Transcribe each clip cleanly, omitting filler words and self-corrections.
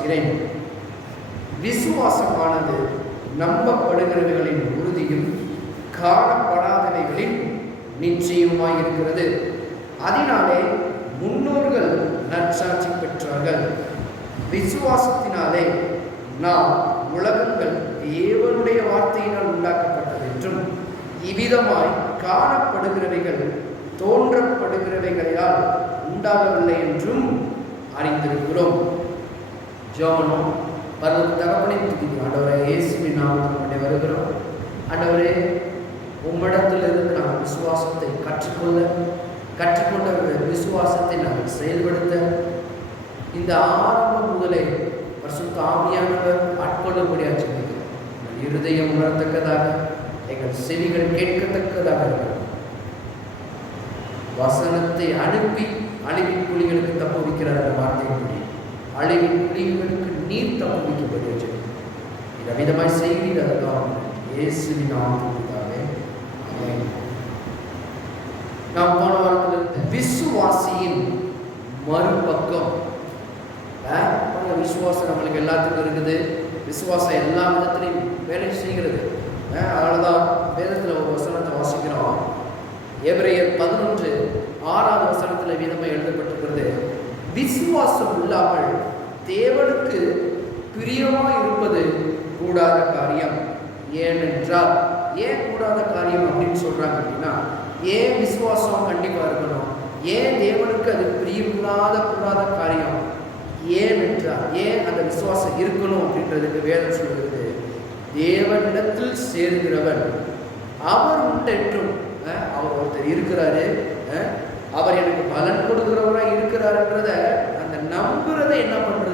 வாசிக்கிறேன். விசுவாசமானது நம்பப்படுகிறவைகளின் உறுதியும் காணப்படாதவைகளின் நிச்சயமாய் இருக்கிறது. அதனாலே முன்னோர்கள் நற்சாட்சி பெற்றார்கள். விசுவாசத்தினாலே நாம் உலகங்கள் தேவனுடைய வார்த்தையினால் உண்டாக்கப்பட்டது என்றும் இவ்விதமாய் காணப்படுகிறவைகள் தோன்றப்படுகிறவைகளால் உண்டாகவில்லை என்றும் அறிந்திருக்கிறோம். ஜெபம். பரலோக தகப்பனே, ஆண்டவரே, இயேசுவின் நாமத்திலே வருகிறோம். ஆண்டவரே, உம்மிடத்திலிருந்து நாங்கள் விசுவாசத்தை கற்றுக்கொண்ட விசுவாசத்தை நாங்கள் செயல்படுத்த இந்த ஆரம்பம் முதலே பரிசுத்த ஆவியானவர் ஆட்கொள்ளும்படியாக சொல்லுகிறோம். எங்கள் இருதயம் உணரத்தக்கதாக, எங்கள் செவிகள் கேட்கத்தக்கதாக இருக்கிறோம். வசனத்தை அனுப்பி அழிவின் புலிகளுக்கு தப்புவிக்கிறார் என்ற வார்த்தையின்படி அழிவின் புலிகளுக்கு நீர் தப்புவிக்கப்படி இந்த விதமாய் செய்வீர். அதுதான் இயேசுவின் நாமத்திற்காகவே. நாம் போன வாரத்திலிருந்து விசுவாசியின் மறுபக்கம். விசுவாசம் நம்மளுக்கு எல்லாத்துக்கும் இருக்குது. விசுவாசம் எல்லா விதத்திலையும் வேலை செய்கிறது. அதனாலதான் வேதத்தில் ஒரு வசனத்தை வாசிக்கிறோம். எபிரேயர் 11:6 விதமாக எழுதப்பட்டிருக்கிறது. விசுவாசம் இல்லாமல் தேவனுக்கு பிரியமாக இருப்பது கூடாத காரியம். ஏனென்றால், ஏன் கூடாத காரியம் அப்படின்னு சொல்றாங்க அப்படின்னா, ஏன் விசுவாசம் கண்டிப்பாக இருக்கணும், ஏன் தேவனுக்கு அது பிரியமில்லாத கூடாத காரியம், ஏனென்றால் ஏன் அந்த விசுவாசம் இருக்கணும் அப்படின்றதுக்கு வேதம் சொல்கிறது. தேவனிடத்தில் சேர்கிறவன் அவர் உண்டென்றும், அவர் ஒருத்தர் இருக்கிறாரு, அவர் எனக்கு பலன் கொடுக்கிறவராக இருக்கிறாருன்றத அந்த நம்புறதை என்ன பண்றது?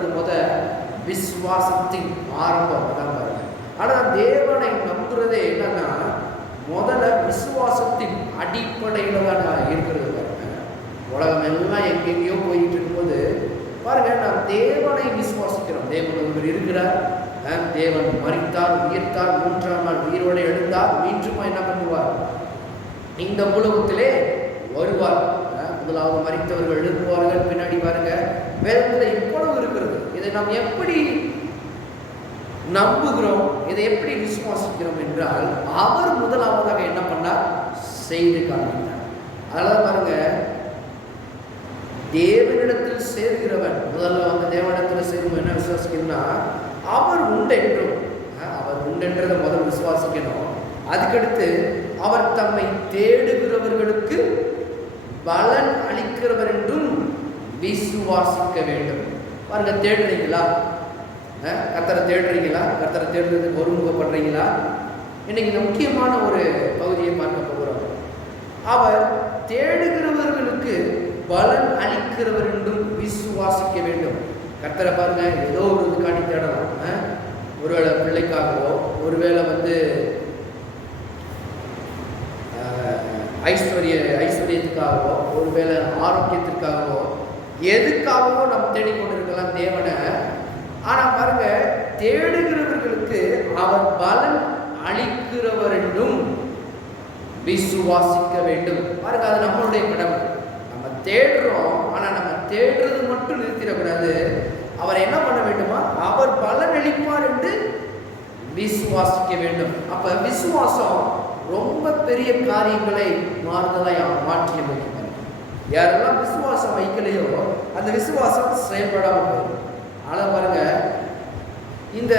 விசுவாசத்தின் ஆரம்பம் தான் பாருங்க. ஆனால் தேவனை நம்புறதே என்னன்னா முதல்ல விசுவாசத்தின் அடிப்படையில தான் இருக்கிறது பாருங்க. உலகம் எல்லாம் எங்கெங்கேயோ போயிட்டு இருக்கும்போது பாருங்க, நாம் தேவனை விசுவாசிக்கிறோம். தேவன் ஒருவர் இருக்கிறார், தேவன் மரித்தார், உயிர்த்தார், 3ஆம் நாள் உயிரோடு எழுந்தார், மீண்டுமா என்ன பண்ணுவார்? இந்த உலகத்திலே வருவார். முதலாவது மரித்தவர்கள் எழுப்புவார்கள். பின்னாடி பாருங்க, வேதத்தில் இவ்வளவு இருக்கிறது. இதை நாம் எப்படி நம்புகிறோம், இதை எப்படி விசுவாசிக்கிறோம் என்றால், அவர் முதலாவதாக என்ன பண்ணார்? செய்து காண்பித்தார். அதனால பாருங்க, தேவனிடத்தில் சேர்கிறவன் முதல்ல வந்து தேவனிடத்தில் சேரும் என்ன விசுவாசிக்கணும்னா, அவர் உண்டென்றும், அவர் உண்டென்றதை முதல் விசுவாசிக்கணும். அதுக்கடுத்து அவர் தம்மை தேடுகிறவர்களுக்கு பலன் அளிக்கிறவர் என்றும் விசுவாசிக்க வேண்டும். பாருங்க, தேடுறீங்களா? கர்த்தரை தேடுறீங்களா? கர்த்தரை தேடுறதுக்கு ஒருமுகப்படுறீங்களா? இன்னைக்கு இந்த முக்கியமான ஒரு பகுதியை பார்க்க போகிறோம். அவர் தேடுகிறவர்களுக்கு பலன் அளிக்கிறவர் என்றும் விசுவாசிக்க வேண்டும். கர்த்தரை பாருங்க, ஏதோ ஒரு இதுக்காண்டி தேடலாம். ஒருவேளை பிள்ளைக்காகவோ, ஒருவேளை வந்து ஐஸ்வர்யத்துக்காகவோ, ஒருவேளை ஆரோக்கியத்திற்காகவோ, எதுக்காகவோ நம்ம தேடிக்கொண்டிருக்கலாம் தேவனை. ஆனால் பாருங்க, தேடுகிறவர்களுக்கு அவர் பலன் அளிக்கிறவர் என்றும் விசுவாசிக்க வேண்டும். பாருங்க, அது நம்மளுடைய கடமை. நம்ம தேடுறோம், ஆனால் நம்ம தேடுறது மட்டும் நிறுத்திடக்கூடாது. அவர் என்ன பண்ண வேண்டுமா? அவர் பலன் அளிப்பார் என்று விசுவாசிக்க வேண்டும். அப்ப விசுவாசம் ரொம்ப பெரிய காரியங்களை மாறுதலாய் மாற்றி அமைக்கிறார். யாரெல்லாம் விசுவாசம் வைக்கலையோ அந்த விசுவாசம் செயல்படாம போயிடும். ஆனால் பாருங்க, இந்த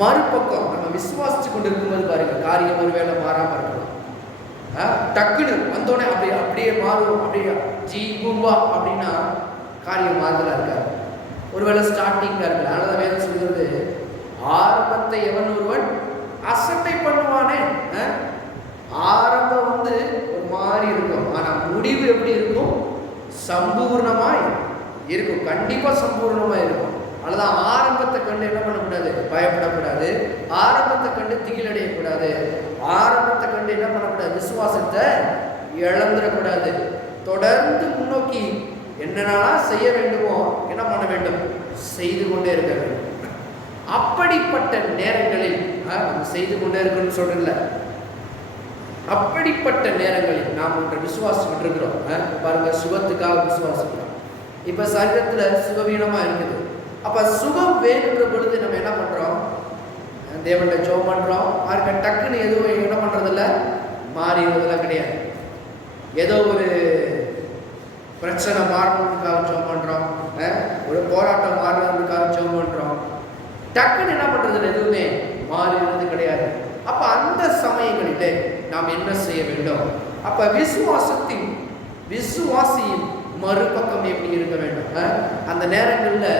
மறுபக்கம் நம்ம விசுவாசிச்சு கொண்டு இருக்கும்போது பாருங்க, காரியம் ஒரு வேலை மாறாம இருக்கணும். டக்குன்னு வந்தோடனே அப்படியே மாறும், அப்படியே ஜி பூம்பா அப்படின்னா காரியம் மாறுதலா இருக்காது. ஒருவேளை ஸ்டார்டிங்ல இருக்கு. அதனால வேதம் சொல்கிறது, ஆரம்பத்தை எவன் ஒருவன் அசட்டை பண்ணுவானே. ஆரம்பம் வந்து ஒரு மாதிரி இருக்கும், ஆனா முடிவு எப்படி இருக்கும்? சம்பூர்ணமாய் இருக்கும். கண்டிப்பா சம்பூர்ணமாய் இருக்கும். அதுதான் ஆரம்பத்தை கண்டு என்ன பண்ணக்கூடாது? பயப்படக்கூடாது. ஆரம்பத்தை கண்டு திகிலடையக்கூடாது. ஆரம்பத்தை கண்டு என்ன பண்ணக்கூடாது? விசுவாசத்தை இழந்துடக்கூடாது. தொடர்ந்து முன்னோக்கி என்னென்னலாம் செய்ய வேண்டுமோ என்ன பண்ண வேண்டும்? செய்து கொண்டே இருக்க வேண்டும். அப்படிப்பட்ட நேரங்களில் நம்ம செய்து கொண்டே இருக்கணும்னு சொல்றல, அப்படிப்பட்ட நேரங்களில் நாம் ஒன்றை விசுவாசம் இருக்கிறோம். பாருங்க, சுகத்துக்காக விசுவாசிக்கிறோம், இப்போ சரீரத்தில் சுகவீனமாக இருக்குது. அப்போ சுகம் வேணுன்ற பொழுது நம்ம என்ன பண்ணுறோம்? தேவன்கிட்ட ஜெபம் பண்ணுறோம். அதுக்கு டக்குன்னு எதுவும் என்ன பண்ணுறதில்ல, மாறிடுறதுலாம் கிடையாது. ஏதோ ஒரு பிரச்சனை மாறணுன்றதுக்காக ஜெபம் பண்ணுறோம், ஒரு போராட்டம் மாறுறதுக்காக ஜெபம் பண்ணுறோம். டக்குன்னு என்ன பண்ணுறதில்ல, எதுவுமே மாறிடுறது கிடையாது. அப்போ அந்த சமயங்களிலே நாம் என்ன செய்ய வேண்டும்? அப்போ விசுவாசியின் மறுபக்கம் எப்படி இருக்க வேண்டும்? அந்த நேரங்களில்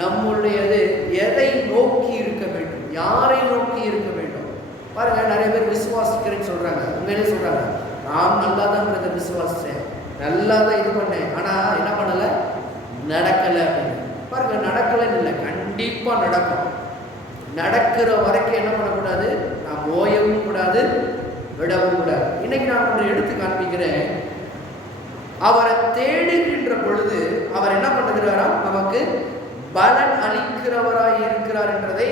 நம்முடையது எதை நோக்கி இருக்க வேண்டும்? யாரை நோக்கி இருக்க வேண்டும்? பாருங்க, நிறைய பேர் விசுவாசிக்கிறேன்னு சொல்றாங்க, உண்மையிலே சொல்றாங்க, நான் நல்லா தான் விசுவாசிச்சேன், நல்லா தான் இது பண்ணேன், ஆனா என்ன பண்ணல, நடக்கல அப்படின்னு. பாருங்க, நடக்கலன்னு இல்லை, கண்டிப்பா நடக்கும். நடக்கிற வரைக்கும் என்ன பண்ணக்கூடாது, நாம் ஓயவும் கூடாது, விடவும் கூடாது. இன்னைக்கு நான் ஒன்று எடுத்து காண்பிக்கிறேன். அவரை தேடுகின்ற பொழுது அவர் என்ன பண்ணுகிறாராம்? நமக்கு பலன் அளிக்கிறவராய் இருக்கிறார் என்றதை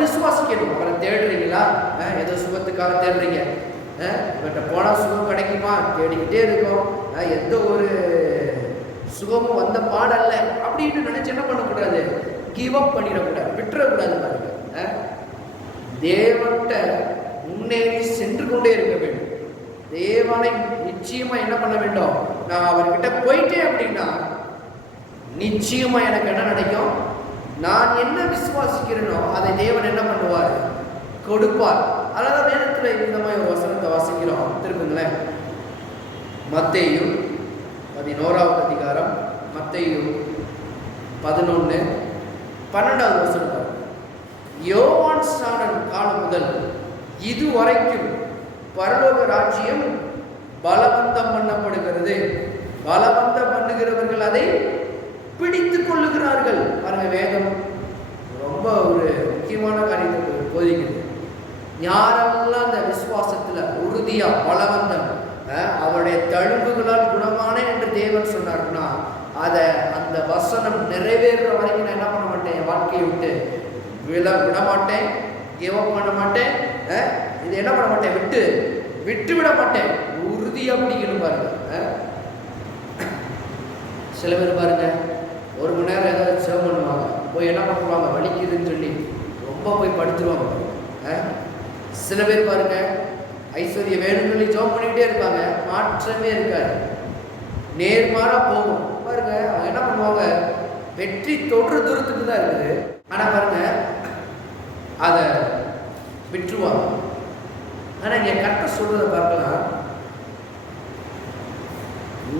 விசுவாசிக்கணும். அவரை தேடுறீங்களா? ஏதோ சுகத்துக்காக தேடுறீங்க, இவர்கிட்ட போனால் சுகம் கிடைக்குமா, தேடிக்கிட்டே இருக்கோம், எந்த ஒரு சுகமும் வந்த பாடல்ல அப்படின்னு நினைச்சு என்ன பண்ணக்கூடாது, கிவ் அப் பண்ணிடக்கூடாது, விட்டுறக்கூடாது. பாருங்க, தேவன்கிட்ட முன்னேறி சென்று கொண்டே இருக்க வேண்டும். தேவனை நிச்சயமா என்ன பண்ண வேண்டும்? நான் அவர்கிட்ட போயிட்டேன் அப்படின்னா நிச்சயமா எனக்கு என்ன கிடைக்கும்? நான் என்ன விசுவாசிக்கிறேனோ அதை தேவன் என்ன பண்ணுவார்? கொடுப்பார். அதனால வேதத்தில் இந்த மாதிரி ஒரு வசனத்தை வாசிக்கிறோம். திருப்புங்களேன், மத்தேயு 11வது அதிகாரம், மத்தேயு 11:12 வசனம். யோவான் ஸ்நானன் காலம் முதல் இதுவரைக்கும் பரலோக ராஜ்யம் பலவந்தம் பண்ணப்படுகிறது, பலவந்தம் பண்ணுகிறவர்கள் அதை பிடித்துக் கொள்ளுகிறார்கள். பாருங்க, வேதம் ரொம்ப ஒரு முக்கியமான காரியத்தை போதிக்கிறது. யாரெல்லாம் அந்த விசுவாசத்துல உறுதியா பலவந்தம் அவருடைய தழும்புகளால் குணமானேன் என்று தேவன் சொன்னார்னா, அதை அந்த வசனம் நிறைவேறுற வரைக்கும் நான் என்ன பண்ண மாட்டேன், என் வாழ்க்கையை விட்டு விட மாட்டேன், கிவ் அப் பண்ண மாட்டேன், இது என்ன பண்ண மாட்டேன், விட்டு விட மாட்டேன், உறுதியா பிடிக்கணும். பாருங்க, சில பேர் பாருங்க, ஒரு மணி நேரம் ஏதாவது சேவ் பண்ணுவாங்க, போய் என்ன பண்ணுவாங்க, வலிக்குதுன்னு சொல்லி ரொம்ப போய் படுத்துருவாங்க. சில பேர் பாருங்க, ஐஸ்வர்யம் வேணும்னு சொல்லி ஜோம் பண்ணிக்கிட்டே இருப்பாங்க, மாற்றமே இருக்காது, நேர்மாறா போகும். பாருங்க, அவங்க என்ன பண்ணுவாங்க, வெற்றி தொற்று தூரத்துக்கு தான் இருக்குது, ஆனா பாருங்க அதை விட்டுருவாங்க. ஆனா இங்க கரெக்டாக சொல்றதை பார்க்கலாம்,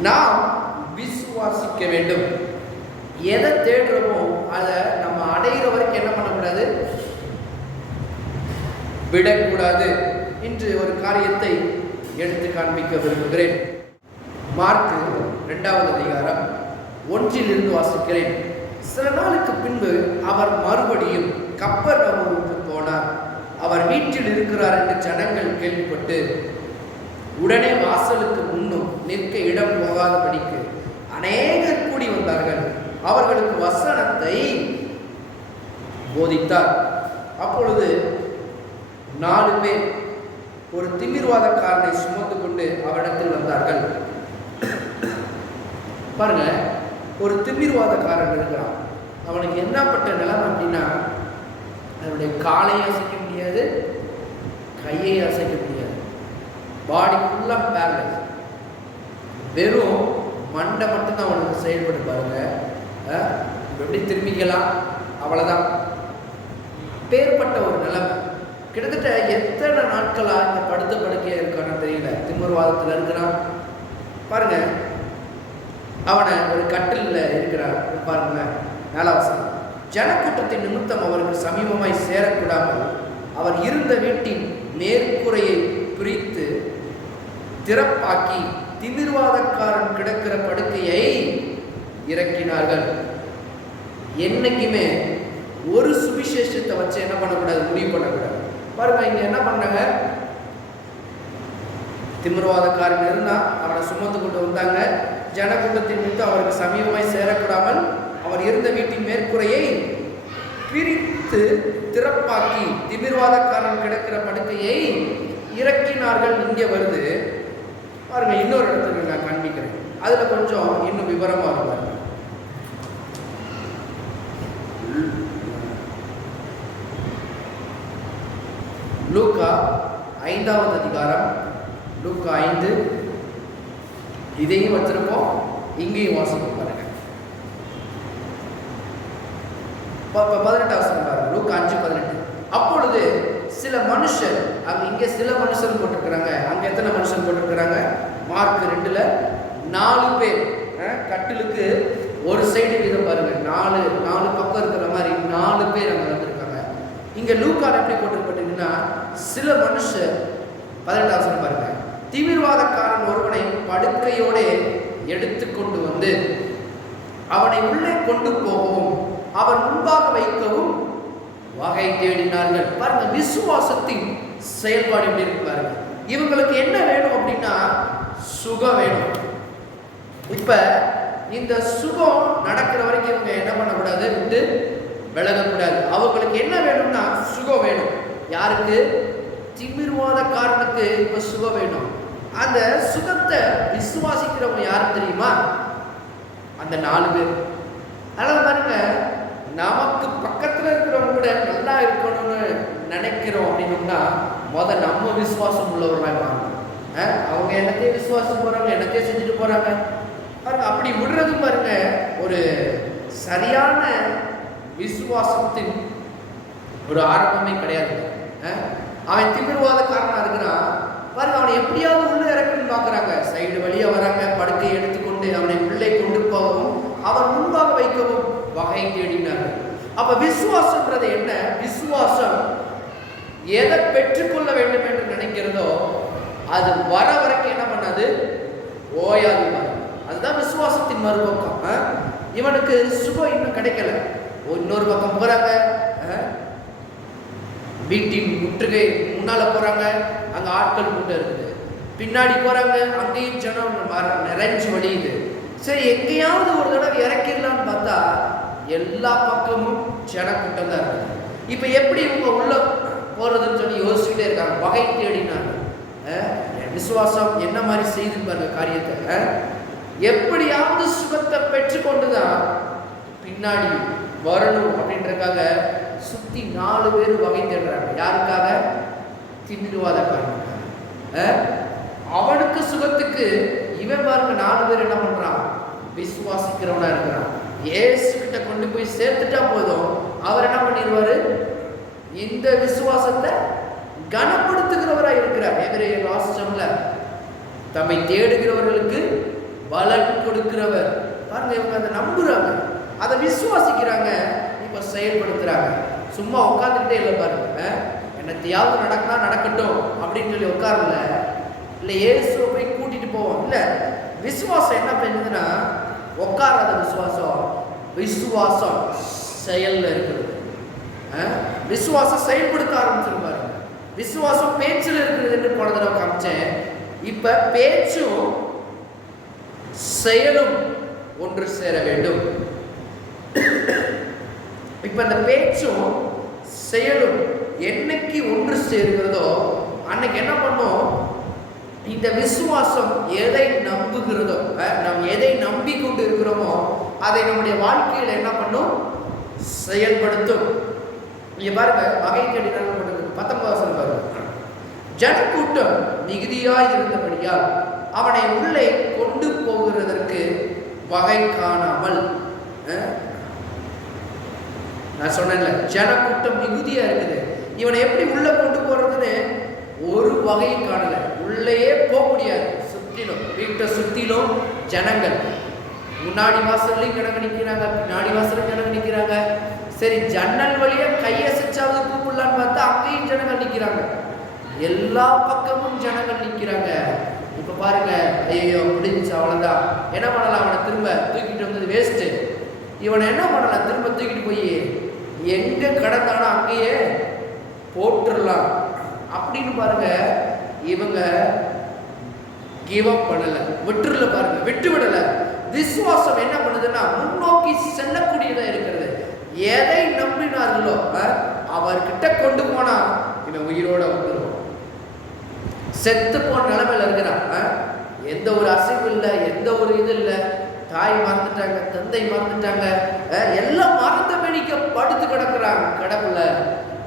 நாம் விசுவாசிக்க வேண்டும். எதை தேடுறோமோ அதை நம்ம அடைகிற வரைக்கும் என்ன பண்ணக்கூடாது, விடக்கூடாது. இன்று ஒரு காரியத்தை எடுத்து காண்பிக்க விரும்புகிறேன். மார்க்கு 2வது அதிகாரம் 1 வாசிக்கிறேன். சில நாளுக்கு பின்பு அவர் மறுபடியும் கப்பர்நகூமுக்கு போனார். அவர் வீட்டில் இருக்கிறார் என்று ஜனங்கள் கேள்விப்பட்டு உடனே வாசலுக்கு முன்னும் நிற்க இடம் போகாதபடிக்கு அநேகர் கூடி வந்தார்கள். அவர்களுக்கு வசனத்தை போதித்தார். அப்பொழுது 4 பேர் ஒரு திமிர்வாதக்காரனை சுமந்து கொண்டு அவரிடத்தில் வந்தார்கள். பாருங்க, ஒரு திமிர்வாதக்காரன் இருக்கிறான். அவனுக்கு என்னப்பட்ட நிலைமை அப்படின்னா, அவனுடைய காலையை அசைக்க முடியாது, கையை அசைக்க முடியாது, பாடி ஃபுல்லாக பேரலைஸ், வெறும் மண்டை மட்டும்தான் அவனுக்கு செயல்பட்டு. பாருங்க, எப்படி திரும்பிக்கலாம், அவ்வளோதான். பேர்பட்ட ஒரு நிலைமை. கிட்டத்தட்ட எத்தனை நாட்களாக இந்த படுத்த படுக்கையாக இருக்கான்னு தெரியல, திமிர்வாதத்தில் இருக்கிறான். பாருங்க, அவனை ஒரு கட்டிலில் இருக்கிறார். பாருங்களேன், 4 ஜனக்கூட்டத்தின் நிமித்தம் அவருக்கு சமீபமாய் சேரக்கூடாமல் அவர் இருந்த வீட்டின் மேற்கூரையை பிரித்து திறப்பாக்கி திமிர்வாதக்காரன் கிடக்கிற படுக்கையை இறக்கினார்கள். என்னைக்குமே ஒரு சுவிசேஷத்தை வச்சு என்ன பண்ணக்கூடாது, முடிவு பண்ணக்கூடாது. பாருங்க, இங்க என்ன பண்ணாங்க, திமிர்வாதக்காரன் இருந்தா அவனை சுமந்து கொண்டு வந்தாங்க. ஜனக்கூட்டத்தின் மீது அவருக்கு சமீபமாய் சேரக்கூடாமல் அவர் இருந்த வீட்டின் மேற்கூரையை பிரித்து திறப்பாக்கி திமிர்வாதக்காரன் கிடக்கிற படுக்கையை இறக்கினார்கள். இங்கே வருது பாருங்க, இன்னொரு இடத்துக்கு நான் காண்பிக்கிறேன், அதுல கொஞ்சம் இன்னும் விவரமா இருப்பாங்க. லூக்கா 5வது அதிகாரம், லூக்கா 5, இதையும் வச்சிருப்போம், இங்கேயும் வாசிப்போம் பாருங்க. 18வது வசனம் பாருங்க, லூக்கா 5:18. அப்பொழுது சில மனுஷர், இங்கே சில மனுஷர் போட்டிருக்கிறாங்க, அங்க எத்தனை மனுஷன் போட்டிருக்கிறாங்க? மார்க் 2ல் 4 பேர். கட்டிலுக்கு ஒரு சைடு வீதம் பாருங்க, 4 பக்கம் இருக்கிற மாதிரி 4 பேர் அங்க வந்திருக்காங்க. இங்க லூக்கால எப்படி போட்டிருப்பீங்கன்னா, சில மனுஷர். 18வது வசனம் பாருங்க, தீவிரவாதக்காரன் ஒருவனை படுக்கையோட எடுத்துக்கொண்டு வந்து அவனை உள்ளே கொண்டு போகவும் அவர் முன்பாக வைக்கவும் வகை தேடினார்கள். பாருங்க, விசுவாசத்தின் செயல்பாடு எப்படி இருக்கு பாருங்க. இவங்களுக்கு என்ன வேணும் அப்படின்னா சுகம் வேணும். இப்ப இந்த சுகம் நடக்கிற வரைக்கும் இவங்க என்ன பண்ணக்கூடாது, விட்டு விலகக்கூடாது. அவங்களுக்கு என்ன வேணும்னா சுகம் வேணும். யாருக்கு? திமிர்வாதக்காரனுக்கு இப்ப சுகம் வேணும். அந்த சுகத்தை விசுவாசிக்கிறவங்க யாரும் தெரியுமா? அந்த 4 பேர். அதனால பாருங்க, நமக்கு பக்கத்துல இருக்கிறவங்க கூட நல்லா இருக்கணும்னு நினைக்கிறோம் அப்படின்னா நம்ம விசுவாசம் உள்ளவர்களாக வாங்கணும். அவங்க என்னத்தையும் விசுவாசம் போறாங்க, என்னத்தையும் செஞ்சுட்டு போறாங்க பாருங்க. அப்படி விடுறது பாருங்க ஒரு சரியான விசுவாசத்தின் ஒரு ஆரம்பமே கிடையாது. அவன் திமிர்வாதக்காரனா இருக்கிறான் பாருங்க, அவனை எப்படியாவது உள்ள இறக்கணும்னு பாக்குறாங்க. சைடு வழியா வராங்க, படுக்கையை எடுத்துக்கொண்டு அவனை உள்ளே கொண்டு போகவும் அவர் முன்பாக வைக்கவும் வகை தேடினார்கள். அப்ப விசுவாசம்ன்றது என்ன? விசுவாசம் எதை பெற்றுக்கொள்ள வேண்டும் என்று நினைக்கிறதோ அது வர வரைக்கும் என்ன பண்ணாது, ஓயாது. அதுதான் விசுவாசத்தின் மறுபக்கம். இவனுக்கு சுகம் இன்னும் கிடைக்கல, இன்னொரு பக்கம் போறாங்க, வீட்டின் முற்றுகை முன்னால போறாங்க, அங்க ஆட்கள் கூட்டம் இருக்குது. பின்னாடி போறாங்க, அங்கேயும் ஜனம் நிறைஞ்சு வழியுது. சரி, எங்கேயாவது ஒரு தடவை இறக்கிடலான்னு பார்த்தா எல்லா பக்கமும் ஜன கூட்டம் தான் இருக்கு. இப்ப எப்படி இவங்க உள்ள போறதுன்னு சொல்லி யோசிச்சுட்டே இருக்காங்க, வகை தேடினாங்க. விசுவாசம் என்ன மாதிரி செய்து பாருங்க காரியத்தை. எப்படியாவது சுகத்தை பெற்றுக்கொண்டுதான் பின்னாடி வரணும் அப்படின்றக்காக சுத்தி 4 பேர் வகை தேடுறாங்க. யாருக்காக? திமிர்வாதக்காரனுக்காக. அவனுக்கு சுகத்துக்கு இவன் பாருங்க 4 பேர் என்ன பண்றான், விசுவாசிக்கிறவனா இருக்கிறான். ஏசு கிட்ட கொண்டு போய் சேர்த்துட்டா போதும், அவர் என்ன பண்ணிடுவாரு, இந்த விசுவாசத்தை கனப்படுத்துகிறவராக இருக்கிறார். எபிரேயர் வாசிச்சோம்ல, தம்மை தேடுகிறவர்களுக்கு பலன் கொடுக்கிறவர். பாருங்க, இவங்க அதை நம்புறாங்க, அதை விசுவாசிக்கிறாங்க, இப்ப செயல்படுத்துறாங்க. சும்மா உட்காந்துக்கிட்டே இல்லை பாருங்க, என்னத்தையாவது நடக்கா நடக்கட்டும் அப்படின்னு சொல்லி உட்காரல. இல்லை இயேசுவை போய் கூட்டிட்டு போவோம் இல்ல. விசுவாசம் என்ன பண்ணுதுன்னா உட்காராத விசுவாசம், விசுவாசம் செயல்ல இருக்குது. விசுவாசம் செயல்படுத்த ஆரம்பிச்சிருப்பாரு. விசுவாசம் பேச்சில் இருக்குது என்று போன தடவை காமிச்சேன். இப்ப பேச்சும் செயலும் ஒன்று சேர வேண்டும். இப்ப இந்த பேச்சும் செயலும் என்னைக்கு ஒன்று சேர்கிறதோ அன்னைக்கு என்ன பண்ணும், இந்த விசுவாசம் எதை நம்புகிறதோ, நாம் எதை நம்பி கொண்டு இருக்கிறோமோ அதை நம்முடைய வாழ்க்கையில் என்ன பண்ணும், செயல்படுத்தும். நீங்க பாருங்க, வகை தேடினாலும் 19வது வசனம் பாருங்க. ஜனக்கூட்டம் மிகுதியாய் இருந்தபடியால் அவனை உள்ளே கொண்டு போகிறதற்கு வகை காணாமல், நான் சொன்னேன்ல ஜனக்கூட்டம் மிகுதியா இருக்குது, இவனை எப்படி உள்ள கொண்டு போறதுன்னு ஒரு வகையை காணல. உள்ளேயே போக முடியாது. சுற்றிலும் வீட்டை சுற்றிலும் ஜனங்கள், முன்னாடி வாசல்லையும் ஜனங்க நிற்கிறாங்க, பின்னாடி வாசலும் ஜனங்க நிற்கிறாங்க. சரி, ஜன்னல் வழியா கையசைச்சாவது கூப்பிடலான்னு பார்த்தா அங்கேயும் ஜனங்கள் நிற்கிறாங்க. எல்லா பக்கமும் ஜனங்கள் நிற்கிறாங்க. இப்ப பாருங்க, ஐயோ முடிஞ்சிச்சு, அவ்வளவுதான். என்ன பண்ணலாம், அவனை திரும்ப தூக்கிட்டு வந்தது வேஸ்ட். இவனை என்ன பண்ணலாம், திரும்ப தூக்கிட்டு போய் எங்க கடந்தானோ அங்கேயே போட்டுடலாம் அப்படின்னு பாருங்க. இவங்க கிவ் அப் பண்ணல, விட்டுறல பாருங்க, விட்டு விடல. விசுவாசம் என்ன பண்ணுதுன்னா முன்னோக்கி செல்லக்கூடியதா இருக்கிறது. எதை நம்பினார்களோ அவர்கிட்ட கொண்டு போனா இவன் உயிரோட வந்துடும். செத்து போன நிலைமையில இருக்கிறான், எந்த ஒரு அசைவு இல்லை, எந்த ஒரு இது இல்லை. தாய் மறந்துட்டாங்க, தந்தை மறந்துட்டாங்க, எல்லாம் மறந்த மேனிக்க படுத்து கிடக்குறாங்க கடவுள.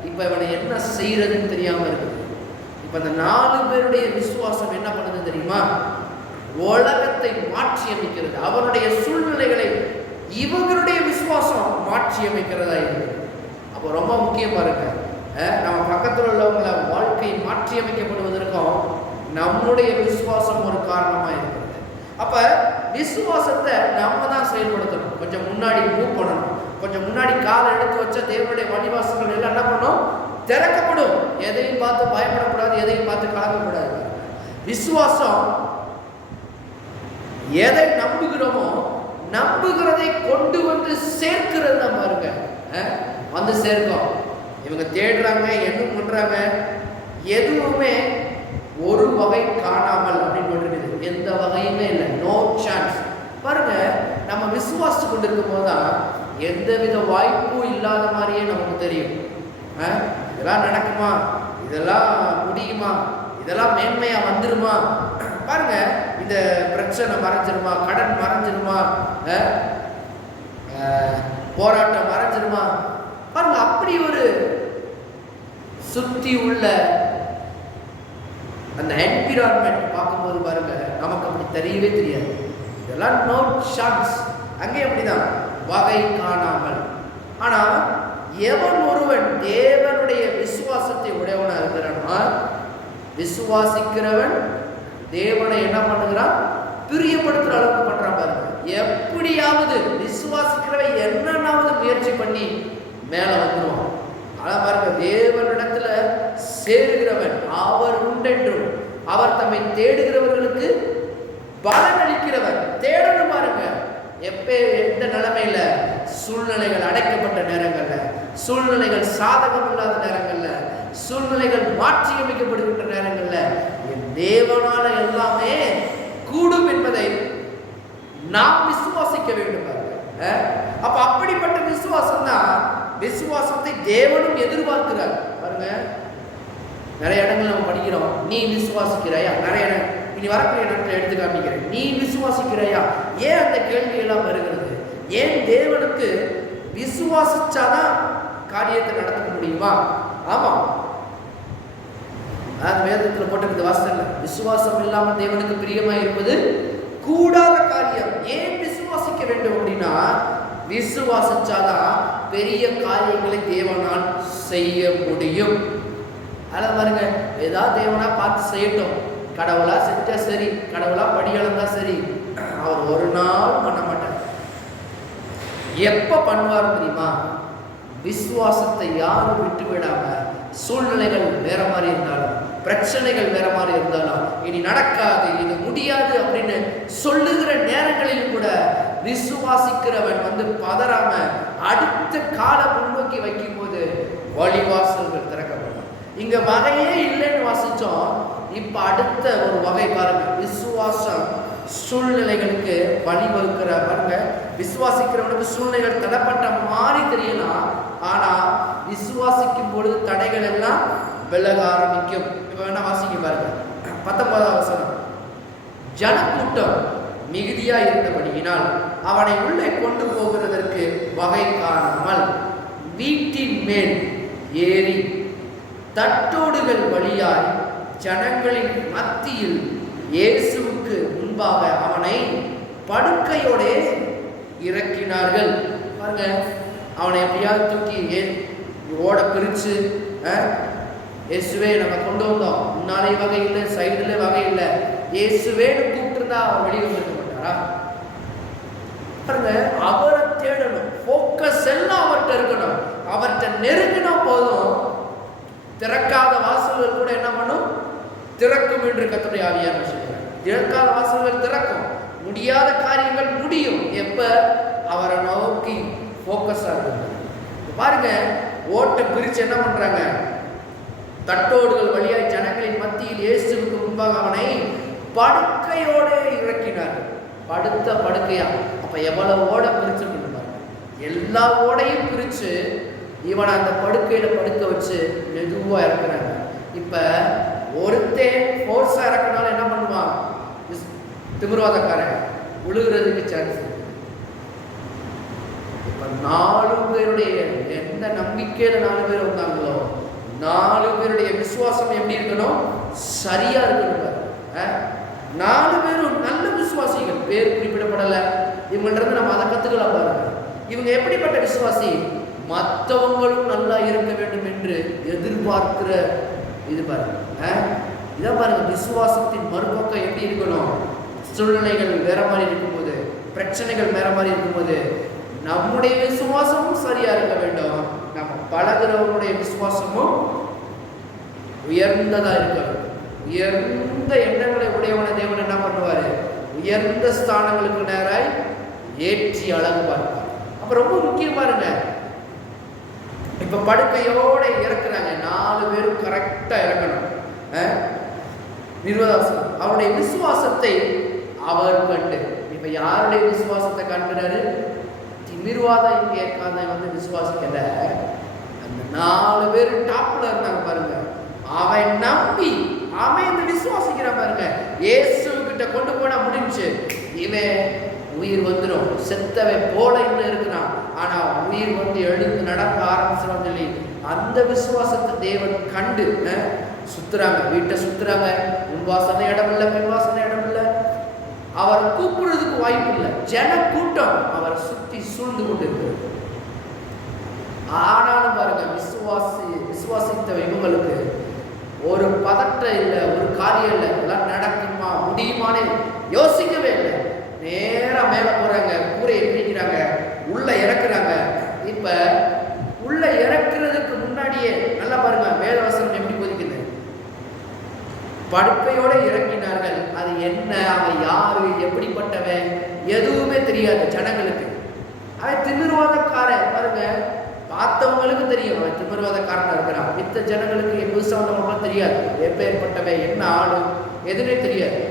இப்ப இவனை என்ன செய்யறதுன்னு தெரியாம இருக்கு. இப்ப அந்த 4 பேருடைய விசுவாசம் என்ன பண்ணுது தெரியுமா? உலகத்தை மாற்றி அமைக்கிறது. அவருடைய சூழ்நிலைகளை இவங்களுடைய விசுவாசம் மாற்றி அமைக்கிறதா இருக்கு. அப்போ ரொம்ப முக்கியம் பாருங்க, நம்ம பக்கத்தில் உள்ளவங்கள வாழ்க்கை மாற்றி அமைக்கப்படுவதற்கும் நம்முடைய விசுவாசம் ஒரு காரணமா இருக்கிறது. அப்ப விசுவாசத்தை நம்ம தான் செயல்படுத்தணும். கொஞ்சம் முன்னாடி மூவ் பண்ணணும். கொஞ்சம் முன்னாடி காலை எடுத்து வச்ச தேவனுடைய வழிவாசல்கள் எல்லாம் என்ன பண்ணும்? திறக்கப்படும். எதையும் பார்த்து பயப்படக்கூடாது, எதையும் பார்த்து கலங்கக்கூடாது. விசுவாசம் எதை நம்புகிறோமோ நம்புகிறதை கொண்டு வந்து சேர்க்கிறது. நம்ம பாருங்க, வந்து சேர்க்கும். இவங்க தேடுறாங்க, என்ன பண்றாங்க, எதுவுமே ஒரு வகை காணாமல் அப்படின்னு போட்டிருக்குது. எந்த வகையுமே இல்லை, நோ சான்ஸ். பாருங்க, நம்ம விசுவாசித்து கொண்டிருக்கும் போதுதான் எந்தவித வாய்ப்பும் இல்லாத மாதிரியே நமக்கு தெரியும். இதெல்லாம் நடக்குமா, இதெல்லாம் முடியுமா, இதெல்லாம் மேன்மையா வந்துருமா, பாருங்க இந்த பிரச்சனை மறைஞ்சிருமா, கடன் மறைஞ்சிருமா, போராட்டம் மறைஞ்சிருமா, பாருங்க அப்படி ஒரு சுத்தி உள்ள அந்த என்விரான்மெண்ட் பார்க்கும்போது பாருங்க நமக்கு அப்படி தெரியவே தெரியாது. இதெல்லாம் நோ சான்ஸ். அங்கே அப்படிதான் வகை காணாமல். ஆனா எவன் ஒருவன் தேவனுடைய விசுவாசத்தை உடையவனா இருக்கிறானா, விசுவாசிக்கிறவன் தேவனை என்ன பண்ணுகிறான், பிரியப்படுத்துற அளவுக்கு பண்றான். பாருங்க, எப்படியாவது விசுவாசிக்கிறவன் என்னன்னாவது முயற்சி பண்ணி மேல வந்துடுவான். ஆனா பாருங்க, தேவனிடத்துல சேருகிறவன் அவர் உண்டென்றும் அவர் தம்மை தேடுகிறவர்களுக்கு பலன் அளிக்கிறவர். தேடணும் பாருங்க, எப்ப எந்த நிலைமையில, சூழ்நிலைகள் அடைக்கப்பட்ட நேரங்கள்ல, சூழ்நிலைகள் சாதகம் இல்லாத நேரங்கள்ல, சூழ்நிலைகள் மாற்றி அமைக்கப்படுகின்ற நேரங்கள்ல என் தேவனால எல்லாமே கூடும் என்பதை நாம் விசுவாசிக்க வேண்டும். அப்ப அப்படிப்பட்ட விசுவாசம் தான், விசுவாசத்தை தேவனும் எதிர்பார்க்கிறார். பாருங்க, நிறைய இடங்கள் நம்ம படிக்கிறோம், நீ விசுவாசிக்கிறாயா, நிறைய இனி வரக்கூடிய நாட்கள் எடுத்து காமிக்கிறேன், நீ விசுவாசிக்கிறாயா. ஏன் அந்த கேள்வி எல்லாம் வருகிறது? ஏன் தேவனுக்கு விசுவாசிச்சாதான் காரியத்தை நடத்த முடியுமா? ஆமா, வேதத்தில் போட்டிருக்கிறது வாசல்ல, விசுவாசம் இல்லாமல் தேவனுக்கு பிரியமா இருப்பது கூடாத காரியம். ஏன் விசுவாசிக்க வேண்டும் அப்படின்னா, விசுவாசிச்சாதான் பெரிய காரியங்களை தேவனால் செய்ய முடியும். அதான் பாருங்க, ஏதாவது தேவனா பார்த்து செய்யட்டும், கடவுளா செஞ்சா சரி, கடவுளா படியளந்தா சரி, அவர் ஒரு நாள் பண்ண மாட்டார். எப்ப பண்ணுவார் தெரியுமா? விசுவாசத்தை யாரும் விட்டு விடாம, சூழ்நிலைகள் வேற மாதிரி இருந்தாலும், பிரச்சனைகள் வேற மாதிரி இருந்தாலும், இனி நடக்காது, இது முடியாது அப்படின்னு சொல்லுகிற நேரங்களில் கூட விசுவாசிக்கிறவன் வந்து பதறாம அடுத்த கால முன்னோக்கி வைக்கும் போது வழிவாசல்கள் திறக்கப்படும். இங்க வகையே இல்லைன்னு வாசிச்சோம். இப்ப அடுத்த ஒரு வகை பாருங்க, விசுவாசம் சூழ்நிலைகளுக்கு வழிவகுக்கிற. பாருங்க, விசுவாசிக்கிறவனுக்கு சூழ்நிலைகள் தடைப்பட்ட மாதிரி தெரியலாம், ஆனா விசுவாசிக்கும் பொழுது தடைகள் எல்லாம் விலக ஆரம்பிக்கும். இப்ப வேணா வாசிக்க பாருங்க, 19வது வசனம். ஜனக்கூட்டம் மிகுதியா இருந்தபடியினால் அவனை உள்ளே கொண்டு போகிறதற்கு வகை காணாமல் வீட்டின் மேல் ஏறி தட்டோடுகள் வழியாய் ஜனங்களின் மத்தியில் இயேசுவுக்கு முன்பாக அவனை படுக்கையோடே இறக்கினார்கள். பாருங்க, அவனை எப்படியாவது தூக்கி ஓட பிரிச்சு, இயேசுவே நம்ம கொண்டு வந்தோம், முன்னாலே வகை இல்லை, சைடுல வகை இல்லை, இயேசுவேன்னு கூப்பிட்டுருந்தா அவர் வெளியே வந்துருக்க மாட்டாரா? பாருங்க, அவரை தேடணும், ஃபோக்கஸ் எல்லாம் அவர்கிட்ட இருக்கணும். அவர்கிட்ட நெருங்கினா போதும், திறக்காத வாசல்கள் கூட என்ன பண்ணும், திறக்கும் என்று கர்த்தருடைய ஆவியானவர் சொல்றார். திறக்காத வாசல்கள் திறக்கும், முடியாத காரியங்கள் முடியும். எப்ப அவரை நோக்கி ஃபோக்கஸா இருக்கு. பாருங்க, ஓட்டை பிரிச்சு என்ன பண்றாங்க, தட்டோடுகள் வழியாய் ஜனங்களின் மத்தியில் இயேசுவுக்கு முன்பாக அவனை படுக்கையோடு இறக்கினார்கள். படுத்த படுக்கையா, அப்ப எவ்வளவு ஓட பிரிச்சுட்டு பாருங்க, எல்லா ஓடையும் பிரிச்சு இவனை அந்த படுக்கையில படுக்க வச்சு மெதுவா இறக்குறாங்க. இப்ப ஒருத்தன் ஃபோர்ஸா இறக்குனாலும் என்ன பண்ணுவான், திமிர்வாதக்காரன் விழுகிறதுக்கு சான்ஸ். இப்ப 4 பேருடைய எந்த நம்பிக்கையில 4 பேர் வந்தாங்களோ 4 பேருடைய விசுவாசம் எப்படி இருக்கணும்? சரியா இருக்கணும். 4 பேரும் நல்ல விசுவாசிகள், பேர் குறிப்பிடப்படலை. இவங்கள்ட்ட நம்ம அதை கத்துக்கலாம் பாருங்க. இவங்க எப்படிப்பட்ட விசுவாசி? மற்றவங்களும் நல்லா இருக்க வேண்டும் என்று எதிர்பார்க்கிற இது பாருங்க. இதான் பாருங்க, விசுவாசத்தின் மறுபக்கம் எப்படி இருக்கணும்? சூழ்நிலைகள் வேற மாதிரி இருக்கும்போது, பிரச்சனைகள் வேற மாதிரி இருக்கும்போது நம்முடைய விசுவாசமும் சரியா இருக்க வேண்டும். நம்ம பழகிறவனுடைய விசுவாசமும் உயர்ந்ததா இருக்க வேண்டும். உயர்ந்த எண்ணங்களை உடையவன தேவன் என்ன பண்ணுவாரு? உயர்ந்த ஸ்தானங்களுக்கு நேராய் ஏற்றி அழகு பார்ப்பார். அப்ப ரொம்ப முக்கியம் பாருங்க, இப்ப படுக்கையோட இறக்குறாங்க, 4 பேரும் கரெக்டா இறக்கணும். நிர்வாகம் அவருடைய விசுவாசத்தை அவர் கண்டு, இப்ப யாருடைய விசுவாசத்தை கண்டுறாரு? திமிர்வாதம் கேட்காத வந்து விசுவாசிக்கல. அந்த 4 பேர் டாப்ல இருந்தாங்க பாருங்க. அவன் நம்பி அவன் இந்த விசுவாசிக்கிறான் பாருங்க. இயேசு கிட்ட கொண்டு போனா முடிஞ்சு, இவன் உயிர் வந்துடும், செத்தவன் போல இன்னும் இருக்கிறான், ஆனா உயிர் வந்து எழுந்து நடக்க ஆரம்பிச்சிடும் சொல்லி அந்த விசுவாசத்தை தேவன் கண்டு சுத்துறாங்க, வீட்டை சுத்துறாங்க. முன்வாசனை இடம் இல்லை, பின்வாசனை இடம் இல்லை, அவர் கூப்பிடுறதுக்கு வாய்ப்பு இல்லை. ஜன கூட்டம் அவரை சுத்தி சூழ்ந்து கொண்டு இருக்கிறது. ஆனாலும் பாருங்க, விசுவாசித்த இவங்களுக்கு ஒரு பதட்டம் இல்லை, ஒரு காரியம் இல்லை. எல்லாம் நடக்குமா முடியுமானே யோசிக்கவே இல்லை. நேரா மேல போறாங்க, கூரையை பிடிக்கிறாங்க, உள்ள இறக்குறாங்க. இப்ப உள்ள இறக்குறதுக்கு முன்னாடியே நல்லா பாருங்க, வேதவசனம் எப்படி போதிக்குது? படுக்கையோட இறக்கினார்கள். அது என்ன, அவன் யாரு, எப்படிப்பட்டவன், எதுவுமே தெரியாது ஜனங்களுக்கு. அவன் திமிர்வாதக்காரன் பாருங்க, பார்த்தவங்களுக்கு தெரியும் அவன் திமிர்வாதக்காரனா இருக்கிறான். மித்த ஜனங்களுக்கு புதுசாக தெரியாது, எப்பேற்பட்டவன், என்ன ஆளு, எதுவுமே தெரியாது.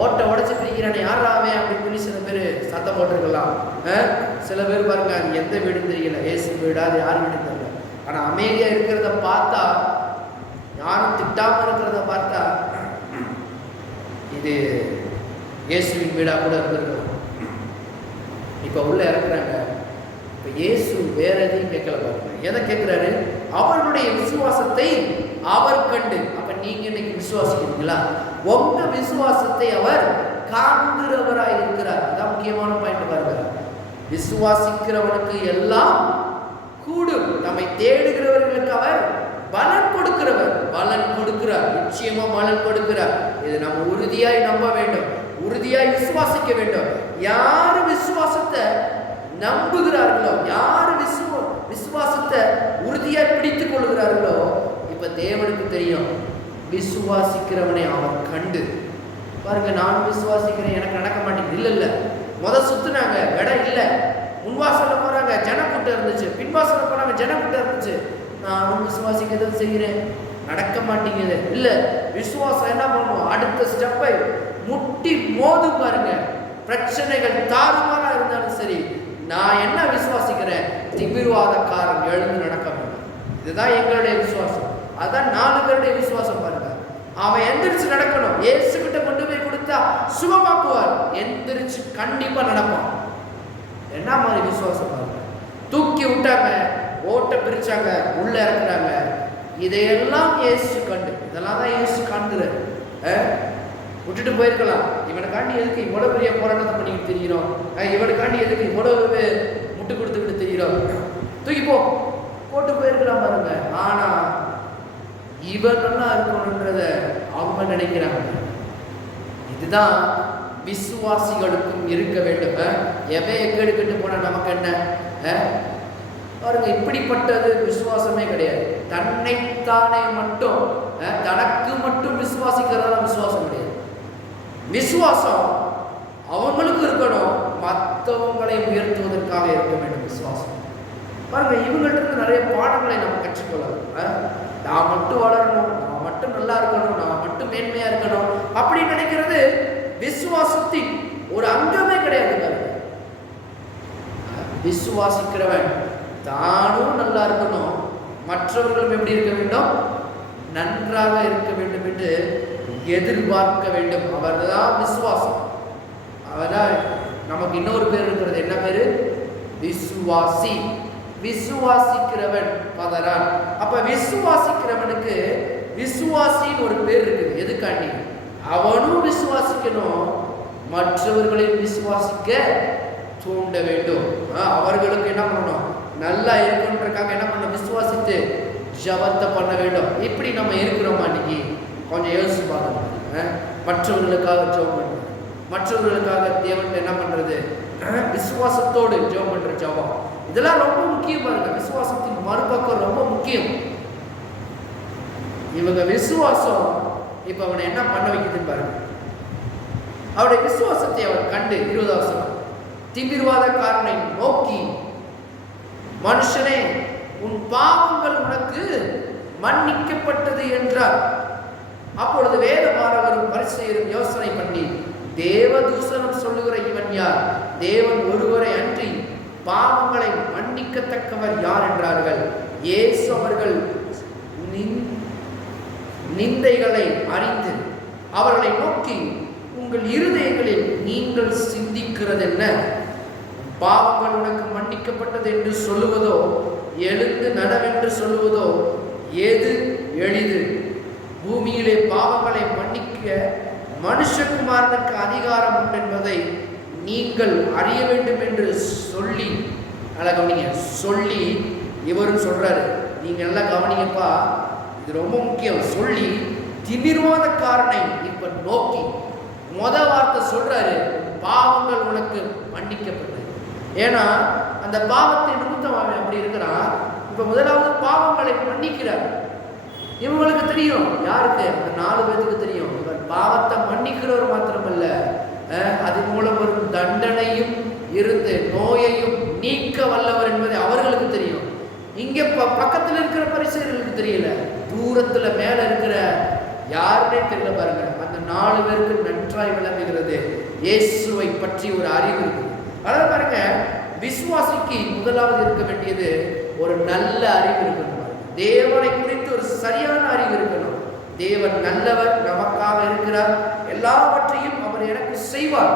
ஓட்டை உடச்சி பிடிக்கிறானே யாராவே அப்படின்னு சொல்லி சில பேர் சத்தம் போட்டிருக்கலாம். சில பேர் பாருங்க, அது எந்த வீடுன்னு தெரியல, ஏசு வீடா அது யார் வீடுன்னு தெரியல. ஆனா அமைதியா இருக்கிறத பார்த்தா, யாரும் திட்டாம இருக்கிறத பார்த்தா இது இயேசுவின் வீடா கூட இருந்திருக்கலாம். இப்ப உள்ள இறக்குறாங்க. இப்ப இயேசு வேற எதையும் கேட்கல பாருங்க. எதை கேட்கிறாரு? அவர்களுடைய விசுவாசத்தை அவர் கண்டு. அப்ப நீங்க இன்னைக்கு விசுவாசிக்கிறீங்களா? உங்க விசுவாசத்தை அவர் காண்கிறவராய் இருக்கிறார். அதான் முக்கியமான பாயிண்ட் பாருங்க. விசுவாசிக்கிறவனுக்கு எல்லாம் கூடும், நம்மை தேடுகிறவர்களுக்கு அவர் பலன் கொடுக்கிறவர். பலன் கொடுக்கிறார், நிச்சயமா பலன் கொடுக்கிறார். இது நம்ம உறுதியாய் நம்ப வேண்டும், உறுதியாய் விசுவாசிக்க வேண்டும். யாரு விசுவாசத்தை நம்புகிறார்களோ, யாரு விசுவாசத்தை உறுதியாய் பிடித்துக் கொள்கிறார்களோ, இப்ப தேவனுக்கு தெரியும், விசுவாசிக்கிறவனை அவர் கண்டு. பாருங்க, நானும் விசுவாசிக்கிறேன், எனக்கு நடக்க மாட்டேங்குது. இல்ல இல்ல, சுத்துனாங்க, இடம் இல்லை, முன்வாசல்ல போறாங்க, ஜனக்கூட்டம் இருந்துச்சு, பின்வாசல்ல போறாங்க, ஜனக்கூட்டம் இருந்துச்சு. நானும் விசுவாசிக்கதான் செய்கிறேன், நடக்க மாட்டேங்குது. இல்ல, விசுவாசம் என்ன பண்ணுவோம்? அடுத்த ஸ்டெப்பை முட்டி மோது பாருங்க. பிரச்சனைகள் தாறுமாறா இருந்தாலும் சரி, நான் என்ன விசுவாசிக்கிறேன்? திமிர்வாதக்காரன் எழுந்து நடக்க வேண்டும். இதுதான் எங்களுடைய விசுவாசம். அதான் 4 பேருடைய விசுவாசம் பாருங்க. அவன் எந்திரிச்சு நடக்கணும். இயேசு கிட்ட கொண்டு போய் கொடுத்தா சுகமாக்குவார். எந்திரிச்சு கண்டிப்பா நடப்பான். என்ன மாதிரி விசுவாசம் பாருங்க. தூக்கி விட்டாங்க, ஓட்ட பிரிச்சாங்க, உள்ள இறக்குறாங்க. இதையெல்லாம் இயேசு கண்டு, இதெல்லாம் தான் இயேசு காண்கிறார். விட்டுட்டு போயிருக்கலாம். இவனுக்காண்டி எதுக்கு இவ்வளவு பெரிய போராட்டத்தை பண்ணிக்கிட்டு தெரிகிறோம்? இவனுக்காண்டி எதுக்கு இவ்வளவு முட்டு கொடுத்துக்கிட்டு தெரிகிறோம்? தூக்கி போட்டு போயிருக்கலாம் பாருங்க. ஆனா இவங்கெல்லாம் இருக்கணும்ன்றத அவங்க நினைக்கிறாங்க. இதுதான் விசுவாசிகளுக்கும் இருக்க வேண்டும். எவன் எக்கெடு கெட்டு போனா நமக்கு என்ன பாருங்க. இப்படிப்பட்டது விசுவாசமே கிடையாது. தன்னைத்தானே மட்டும் தனக்கு மட்டும் விசுவாசிக்கிறதால விசுவாசம் கிடையாது. விசுவாசம் அவங்களுக்கு இருக்கணும், மற்றவங்களை உயர்த்துவதற்காக இருக்க வேண்டும் விசுவாசம். பாருங்க, இவங்கள்ட்ட இருந்து நிறைய பாடங்களை நம்ம கற்றுக்கொள்ளலாம். நான் மட்டும் வளரணும், நான் மட்டும் நல்லா இருக்கணும், நான் மட்டும் மேன்மையா இருக்கணும் அப்படி நினைக்கிறது விசுவாசத்தின் ஒரு அங்கமே கிடையாது. விசுவாசிக்கிறவன் தானும் நல்லா இருக்கணும், மற்றவர்களும் எப்படி இருக்க வேண்டும்? நன்றாக இருக்க வேண்டும் என்று எதிர்பார்க்க வேண்டும். அவர்தான் விசுவாசம். அவர்தான் நமக்கு இன்னொரு பேர் இருக்கிறது. என்ன பேரு? விசுவாசி. விசுவாசிக்கிறவன் பதறான். அப்ப விசுவாசிக்கிறவனுக்கு விசுவாசின்னு ஒரு பேர் இருக்குது. எதுக்காண்டி? அவனும் விசுவாசிக்கணும், மற்றவர்களையும் விசுவாசிக்க தூண்ட வேண்டும். அவர்களுக்கு என்ன பண்ணணும்? நல்லா இருக்குன்றக்காக என்ன பண்ண? விசுவாசித்து ஜபத்தை பண்ண வேண்டும். இப்படி நம்ம இருக்கிறோமா? இன்னைக்கு கொஞ்சம் யோசிச்சு பார்க்கணும். மற்றவர்களுக்காக ஜெபம் பண்ணுறது, மற்றவர்களுக்காக தேவன் என்ன பண்றது? விசுவாசத்தோடு ஜெபம் பண்ற ஜெபம், இதெல்லாம் ரொம்ப முக்கியமா இருக்கு. விசுவாசத்தின் மறுபக்கம் ரொம்ப முக்கியம். இவங்க விசுவாசம் இப்ப அவனை என்ன பண்ண வைக்குதுன்னு பாருங்க. அவருடைய விசுவாசத்தை அவன் கண்டு 20வது வசனம், திமிர்வாதக்காரனை நோக்கி, மனுஷனே உன் பாவங்கள் உனக்கு மன்னிக்கப்பட்டது என்றார். அப்பொழுது வேத பாரகரும் பரிசேயரும் யோசனை பண்ணி, தேவ தூஷணம் சொல்லுகிற இவன் யார்? தேவன் ஒருவரை அன்றி பாவங்களை மன்னிக்கத்தக்கவர் யார் என்றார்கள். இயேசு அவர்கள் நிந்தைகளை அறிந்து அவர்களை நோக்கி, உங்கள் இருதயங்களில் நீங்கள் சிந்திக்கிறது என்ன? பாவங்கள் உனக்கு மன்னிக்கப்பட்டது என்று சொல்லுவதோ, எழுந்து நடவென்று சொல்லுவதோ ஏது எளிது? பூமியிலே பாவங்களை மன்னிக்க மனுஷகுமாரனுக்கு அதிகாரம் உண்டு என்பதை நீங்கள் அறிய வேண்டும் என்று சொல்லி, நல்லா கவனிங்க, சொல்லி இவரும் சொல்றாரு. நீங்க நல்லா கவனிங்கப்பா, இது ரொம்ப முக்கியம். சொல்லி திமிர்வாதக்காரனை இப்ப நோக்கி முத வார்த்தை சொல்றாரு, பாவங்கள் உனக்கு மன்னிக்கப்பட்டது. ஏன்னா அந்த பாவத்தை நிமித்தம் அவன் அப்படி இருக்கிறான். இப்ப முதலாவது பாவங்களை மன்னிக்கிறார். இவங்களுக்கு தெரியும், யாருக்கு? அந்த 4 பேருக்கு தெரியும், இவர் பாவத்தை மன்னிக்கிறவர் மாத்திரமல்ல, அது மூலம் வரும் தண்டனையும் இருந்து நோயையும் நீக்க வல்லவர் என்பதை அவர்களுக்கு தெரியும். இங்க பக்கத்தில் இருக்கிற பரிசேயர்களுக்கு தெரியல, தூரத்துல மேல இருக்கிற யாருன்னே தெரியல பாருங்க. அந்த 4 பேருக்கு நன்றாய் விளங்குகிறது இயேசுவை பற்றி ஒரு அறிவு இருக்கு. அதாவது பாருங்க, விசுவாசிக்கு முதலாவது இருக்க வேண்டியது ஒரு நல்ல அறிவு இருக்கணும். தேவனை குறித்து ஒரு சரியான அறிவு இருக்கணும். தேவன் நல்லவர், நமக்காக இருக்கிறார், எல்லாவற்றையும் அவர் எனக்கு செய்வார்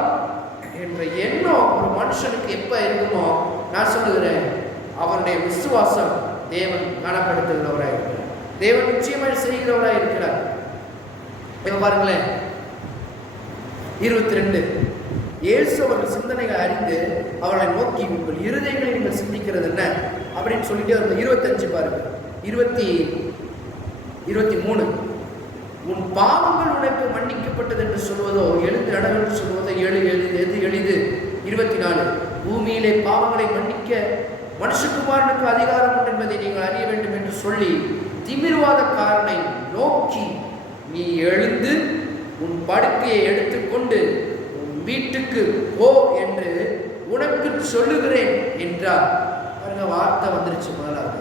என்ற எண்ணம் ஒரு மனுஷனுக்கு எப்ப இருக்குமோ, நான் சொல்லுகிறேன், அவருடைய விசுவாசம் தேவன் கனப்படுத்துகிறவராக இருக்கிறார், தேவன் நிச்சயமாக செய்கிறவராக இருக்கிறார். இப்ப பாருங்களேன், 22 இயேசு அவர்கள் சிந்தனைகளை அறிந்து அவர்களை நோக்கி, உங்கள் இருதயங்களை நீங்கள் சிந்திக்கிறது என்ன அப்படின்னு சொல்லிட்டு 25 பாருங்க. 23 உன் பாவங்கள் உனக்கு மன்னிக்கப்பட்டது என்று சொல்வதோ, எழுந்து நட என்று சொல்வதோ எது எளிது? 24 பூமியிலே பாவங்களை மன்னிக்க மனுஷகுமாரனுக்கு அதிகாரம் உண்டு என்பதை நீங்கள் அறிய வேண்டும் என்று சொல்லி திமிர்வாதக்காரனை நோக்கி, நீ எழுந்து உன் படுக்கையை எடுத்துக்கொண்டு உன் வீட்டுக்கு போ என்று உனக்கு சொல்லுகிறேன் என்றார். பாருங்க, வார்த்தை வந்துருச்சு. முதலாவது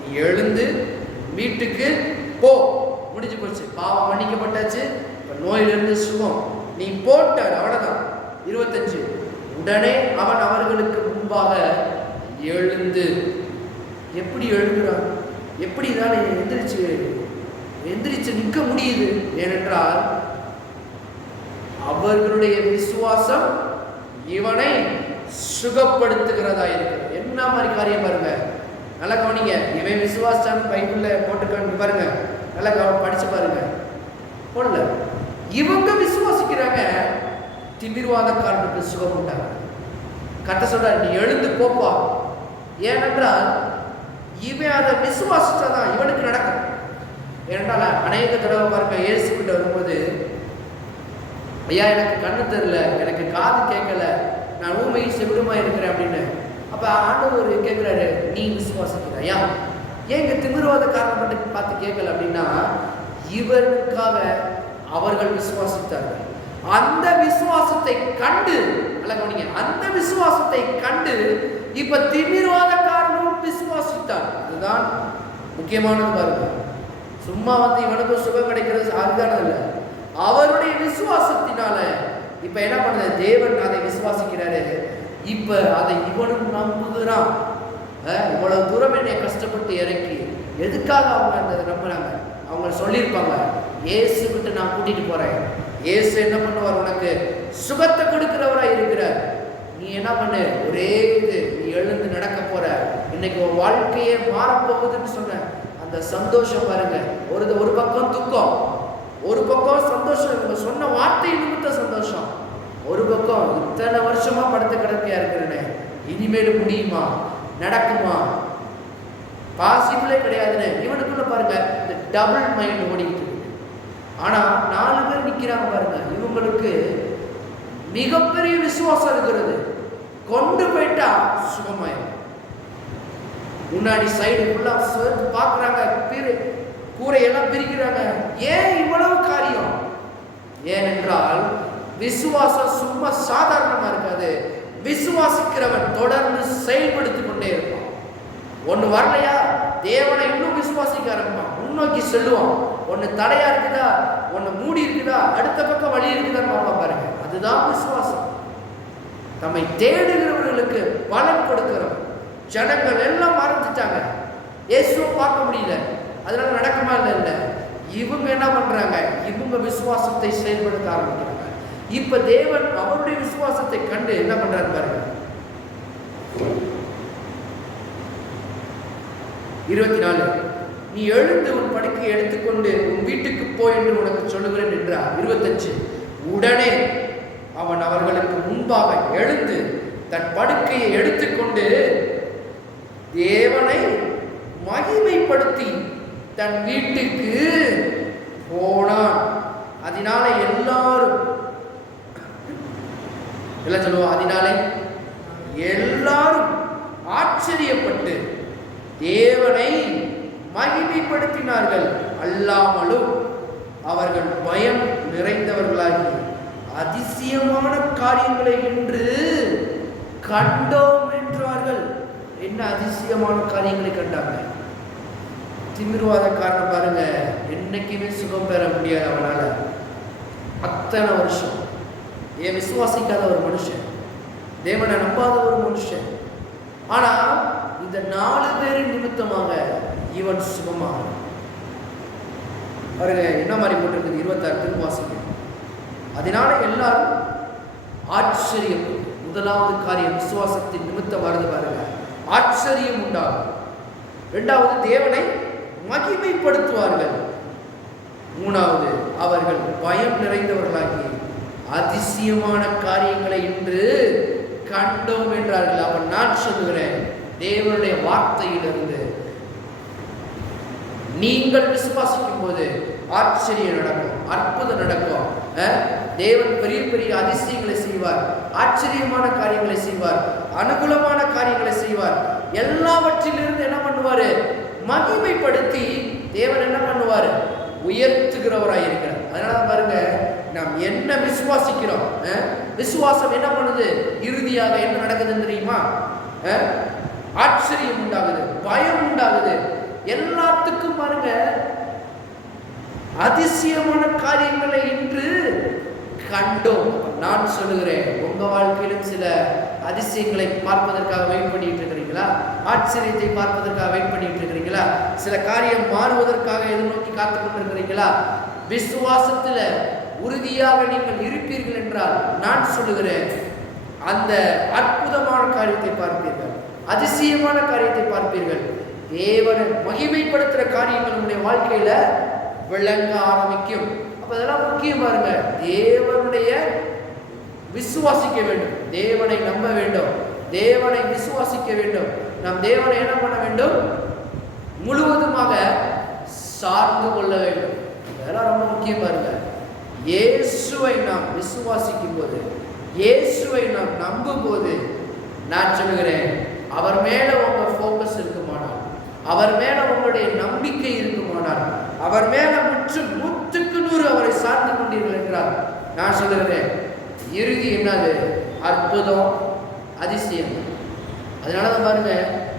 நீ எழுந்து வீட்டுக்கு போ, முடிஞ்சு போச்சு, பாவம் மன்னிக்கப்பட்டாச்சு, இப்ப நோயிலிருந்து சுகம், நீ போட்டார், அவ்வளவுதான். 25 உடனே அவன் அவர்களுக்கு முன்பாக எழுந்து, எப்படி எழுதுறான்? எப்படி தான் எந்திரிச்சு நிற்க முடியுது? ஏனென்றால் அவர்களுடைய விசுவாசம் இவனை சுகப்படுத்துகிறதா இருக்கிறது. என்ன மாதிரி காரியம் பாருங்க, நல்லா கவனிங்க. இவன் விசுவாசான்னு பைபிள்ல போட்டுக்கான்னு பாருங்க, நல்லா படிச்சு பாருங்க. போடல, இவங்க விசுவாசிக்கிறாங்க, திமிர்வாதக்காரனுக்கு சுகம் உண்டாங்க. கட்ட சொல்றாரு, நீ எழுந்து போப்பா. ஏனென்றால் இவன் அதை விசுவாசிச்சாதான் இவனுக்கு நடக்கும். ஏனென்றால் அநேக தடவை பாருங்க, இயேசு கிட்ட வரும்போது, ஐயா எனக்கு கண்ணு தெரியல, எனக்கு காது கேட்கல, நான் ஊமையும் செவிடுமா இருக்கிறேன் அப்படின்னு. அப்ப ஆண்டவர் கேட்கிறாரு, நீ விசுவாசிக்கிறையா? ஏங்க திமிர்வாதக்காரன் மட்டும் பார்த்து கேட்கல அப்படின்னா, இவனுக்காக அவர்கள் விசுவாசித்தார்கள். அந்த விசுவாசத்தை கண்டு, அல்ல கவனிங்க, அந்த விசுவாசத்தை கண்டு இப்ப திமிர்வாதக்காரனும் விசுவாசித்தார். அதுதான் முக்கியமானது பாருங்க. சும்மா இவனுக்கு சுகம் கிடைக்கிறது அதுதானது இல்லை, அவருடைய விசுவாசத்தினால இப்ப என்ன பண்ணுது? தேவன் அதை விசுவாசிக்கிறாரு, இப்ப அதை இவனும் நம்புகிறான். இவ்வளவு தூரம் என்னை கஷ்டப்பட்டு இறக்கி எதுக்காக அவங்க அந்த நம்புறாங்க? அவங்க சொல்லியிருப்பாங்க, இயேசு கிட்ட நான் கூட்டிட்டு போறேன், இயேசு என்ன பண்ணுவார்? உனக்கு சுகத்தை கொடுக்கிறவராய் இருக்கிறார், நீ என்ன பண்ணு, ஒரே இது, நீ எழுந்து நடக்க போற, இன்னைக்கு உன் வாழ்க்கையே மாறப்போகுதுன்னு சொன்ன அந்த சந்தோஷம் பாருங்க. ஒரு பக்கம் துக்கம், ஒரு பக்கம் சந்தோஷம். இவங்க சொன்ன வார்த்தை நிமித்த சந்தோஷம். ஒரு பக்கம் இத்தனை வருஷமா படுத்த கிடக்கையா இருக்கிறேனே, இனிமேல் முடியுமா, நடக்குமா, பாசிபிளே கிடையாதுன்னு இவனுக்குள்ள பாருங்க இந்த டபுள் மைண்ட் ஓடிக்கிட்டு இருக்கு. ஆனா 4 பேர் நிக்கிறாங்க பாருங்க, இவங்களுக்கு மிகப்பெரிய விசுவாசம் இருக்கிறது. கொண்டு போயிட்டா சுகமாயிரும். முன்னாடி சைடு ஃபுல்லா பாக்குறாங்க, கூரையெல்லாம் பிரிக்கிறாங்க. ஏன் இவ்வளவு காரியம்? ஏனென்றால் விசுவாசம் சும்மா சாதாரணமா இருக்காது. விசுவாசிக்கிறவன் தொடர்ந்து செயல்படுத்திக் கொண்டே இருப்பான். ஒண்ணு வரலையா, தேவனை இன்னும் விசுவாசிக்க ஆரம்பிப்பான், முன்னோக்கி செல்லுவான். ஒண்ணு தடையா இருக்குதா, ஒண்ணு மூடி இருக்குதா, அடுத்த பக்கம் வழி இருக்குதான்னு பார்ப்போம் பாருங்க. அதுதான் விசுவாசம். தம்மை தேடுகிறவர்களுக்கு பலன் கொடுக்கிறோம். ஜனங்கள் எல்லாம் மறந்துட்டாங்க, இயேசுவை பார்க்க முடியல, அதனால நடக்குமா இல்லை. இவங்க என்ன பண்றாங்க, இவங்க விசுவாசத்தை செயல்படுத்த ஆரம்பிக்கிறாங்க. இப்ப தேவன் அவருடைய விசுவாசத்தை கண்டு என்ன பண்றாரு பாருங்க. 24, நீ எழுந்து உன் படுக்கையை எடுத்துக்கொண்டு உன் வீட்டுக்கு போ என்று உனக்கு சொல்லுகிறேன் என்றார். 25, உடனே அவன் அவர்களுக்கு முன்பாக எழுந்து தன் படுக்கையை எடுத்துக்கொண்டு தேவனை மகிமைப்படுத்தி தன் வீட்டுக்கு போனான். அதனால எல்லாரும் எல்லாம் சொல்லுவோம், அதனாலே எல்லாரும் ஆச்சரியப்பட்டு தேவனை மகிமைப்படுத்தினார்கள். அல்லாமலும் அவர்கள் பயம் நிறைந்தவர்களாகி அதிசயமான காரியங்களை என்று கண்டோம் என்றார்கள். என்ன அதிசயமான காரியங்களை கண்டாங்க? திமிர்வாதக்காரன் பாருங்க, என்னைக்குமே சுகம் பெற முடியாது அவனால. அத்தனை வருஷம் ஏன் விசுவாசிக்காத ஒரு மனுஷன், தேவனை நம்பாத ஒரு மனுஷன். ஆனா இந்த 4 பேரின் நிமித்தமாக இவன் சுகமாக பாருங்க. என்ன மாதிரி போட்டிருக்குது 26 திரும்ப வாசிங்க. அதனால எல்லாரும் ஆச்சரியம். முதலாவது காரியம் விசுவாசத்தின் நிமித்தம் வருது பாருங்க, ஆச்சரியம் உண்டாகும். 2வது தேவனை மகிமைப்படுத்துவார்கள். 3வது அவர்கள் பயம் நிறைந்தவர்களாகி அதிசயமான காரியங்களை இன்று கண்டோம் என்றார்கள். அவன் நான் சொல்லுகிறேன், தேவனுடைய வார்த்தையிலிருந்து நீங்கள் விசுவாசிக்கும் போது ஆச்சரியம் நடக்கும், அற்புதம் நடக்கும். தேவன் பெரிய பெரிய அதிசயங்களை செய்வார், ஆச்சரியமான காரியங்களை செய்வார், அனுகூலமான காரியங்களை செய்வார். எல்லாவற்றிலிருந்து என்ன பண்ணுவாரு, மகிமைப்படுத்தி தேவன் என்ன பண்ணுவாரு, உயர்த்துகிறவராய் இருக்கிறார். அதனால பாருங்க, நாம் என்ன விசுவாசிக்கிறோம், விசுவாசம் என்ன பண்ணுது, இறுதியாக என்ன நடக்குதுன்னு தெரியுமா? ஆச்சரியம் உண்டாகுது, பயம் உண்டாகுது. எல்லாத்துக்கும் பாருங்க அதிசயமான காரியங்களை இன்று கண்டோம். நான் சொல்லுகிறேன், உங்க வாழ்க்கையிலும் சில அதிசயங்களை பார்ப்பதற்காக வெயிட் பண்ணிட்டு இருக்கிறீங்களா? ஆச்சரியத்தை பார்ப்பதற்காக வெயிட் பண்ணிட்டு இருக்கிறீங்களா? சில காரியம் மாறுவதற்காக எதிர்நோக்கி காத்து கொண்டிருக்கிறீங்களா? விசுவாசத்துல உறுதியாக நீங்கள் இருப்பீர்கள் என்றால் நான் சொல்லுகிறேன், அந்த அற்புதமான காரியத்தை பார்ப்பீர்கள், அதிசயமான காரியத்தை பார்ப்பீர்கள். தேவனை மகிமைப்படுத்துற காரியங்கள் உங்களுடைய வாழ்க்கையில விளங்க ஆரம்பிக்கும். அப்ப அதெல்லாம் முக்கியம் பாருங்க. தேவனுடைய விசுவாசிக்க வேண்டும், தேவனை நம்ப வேண்டும், தேவனை விசுவாசிக்க வேண்டும். நாம் தேவனை என்ன பண்ண வேண்டும், முழுவதுமாக சார்ந்து கொள்ள வேண்டும். அதெல்லாம் ரொம்ப முக்கியம் பாருங்க. இயேசுவை நாம் விசுவாசிக்கும் போது, இயேசுவை நாம் நம்பும் போது, நான் சொல்லுகிறேன், அவர் மேல உங்க ஃபோக்கஸ் இருக்குமானால், அவர் மேல உங்களுடைய நம்பிக்கை இருக்குமானால், அவர் மேல நூற்றுக்கு 100 அவரை சார்ந்து கொண்டீர்கள் என்றால், நான் சொல்லுகிறேன், இறுதி என்னது, அற்புதம், அதிசயம். அதனாலதான் பாருங்க,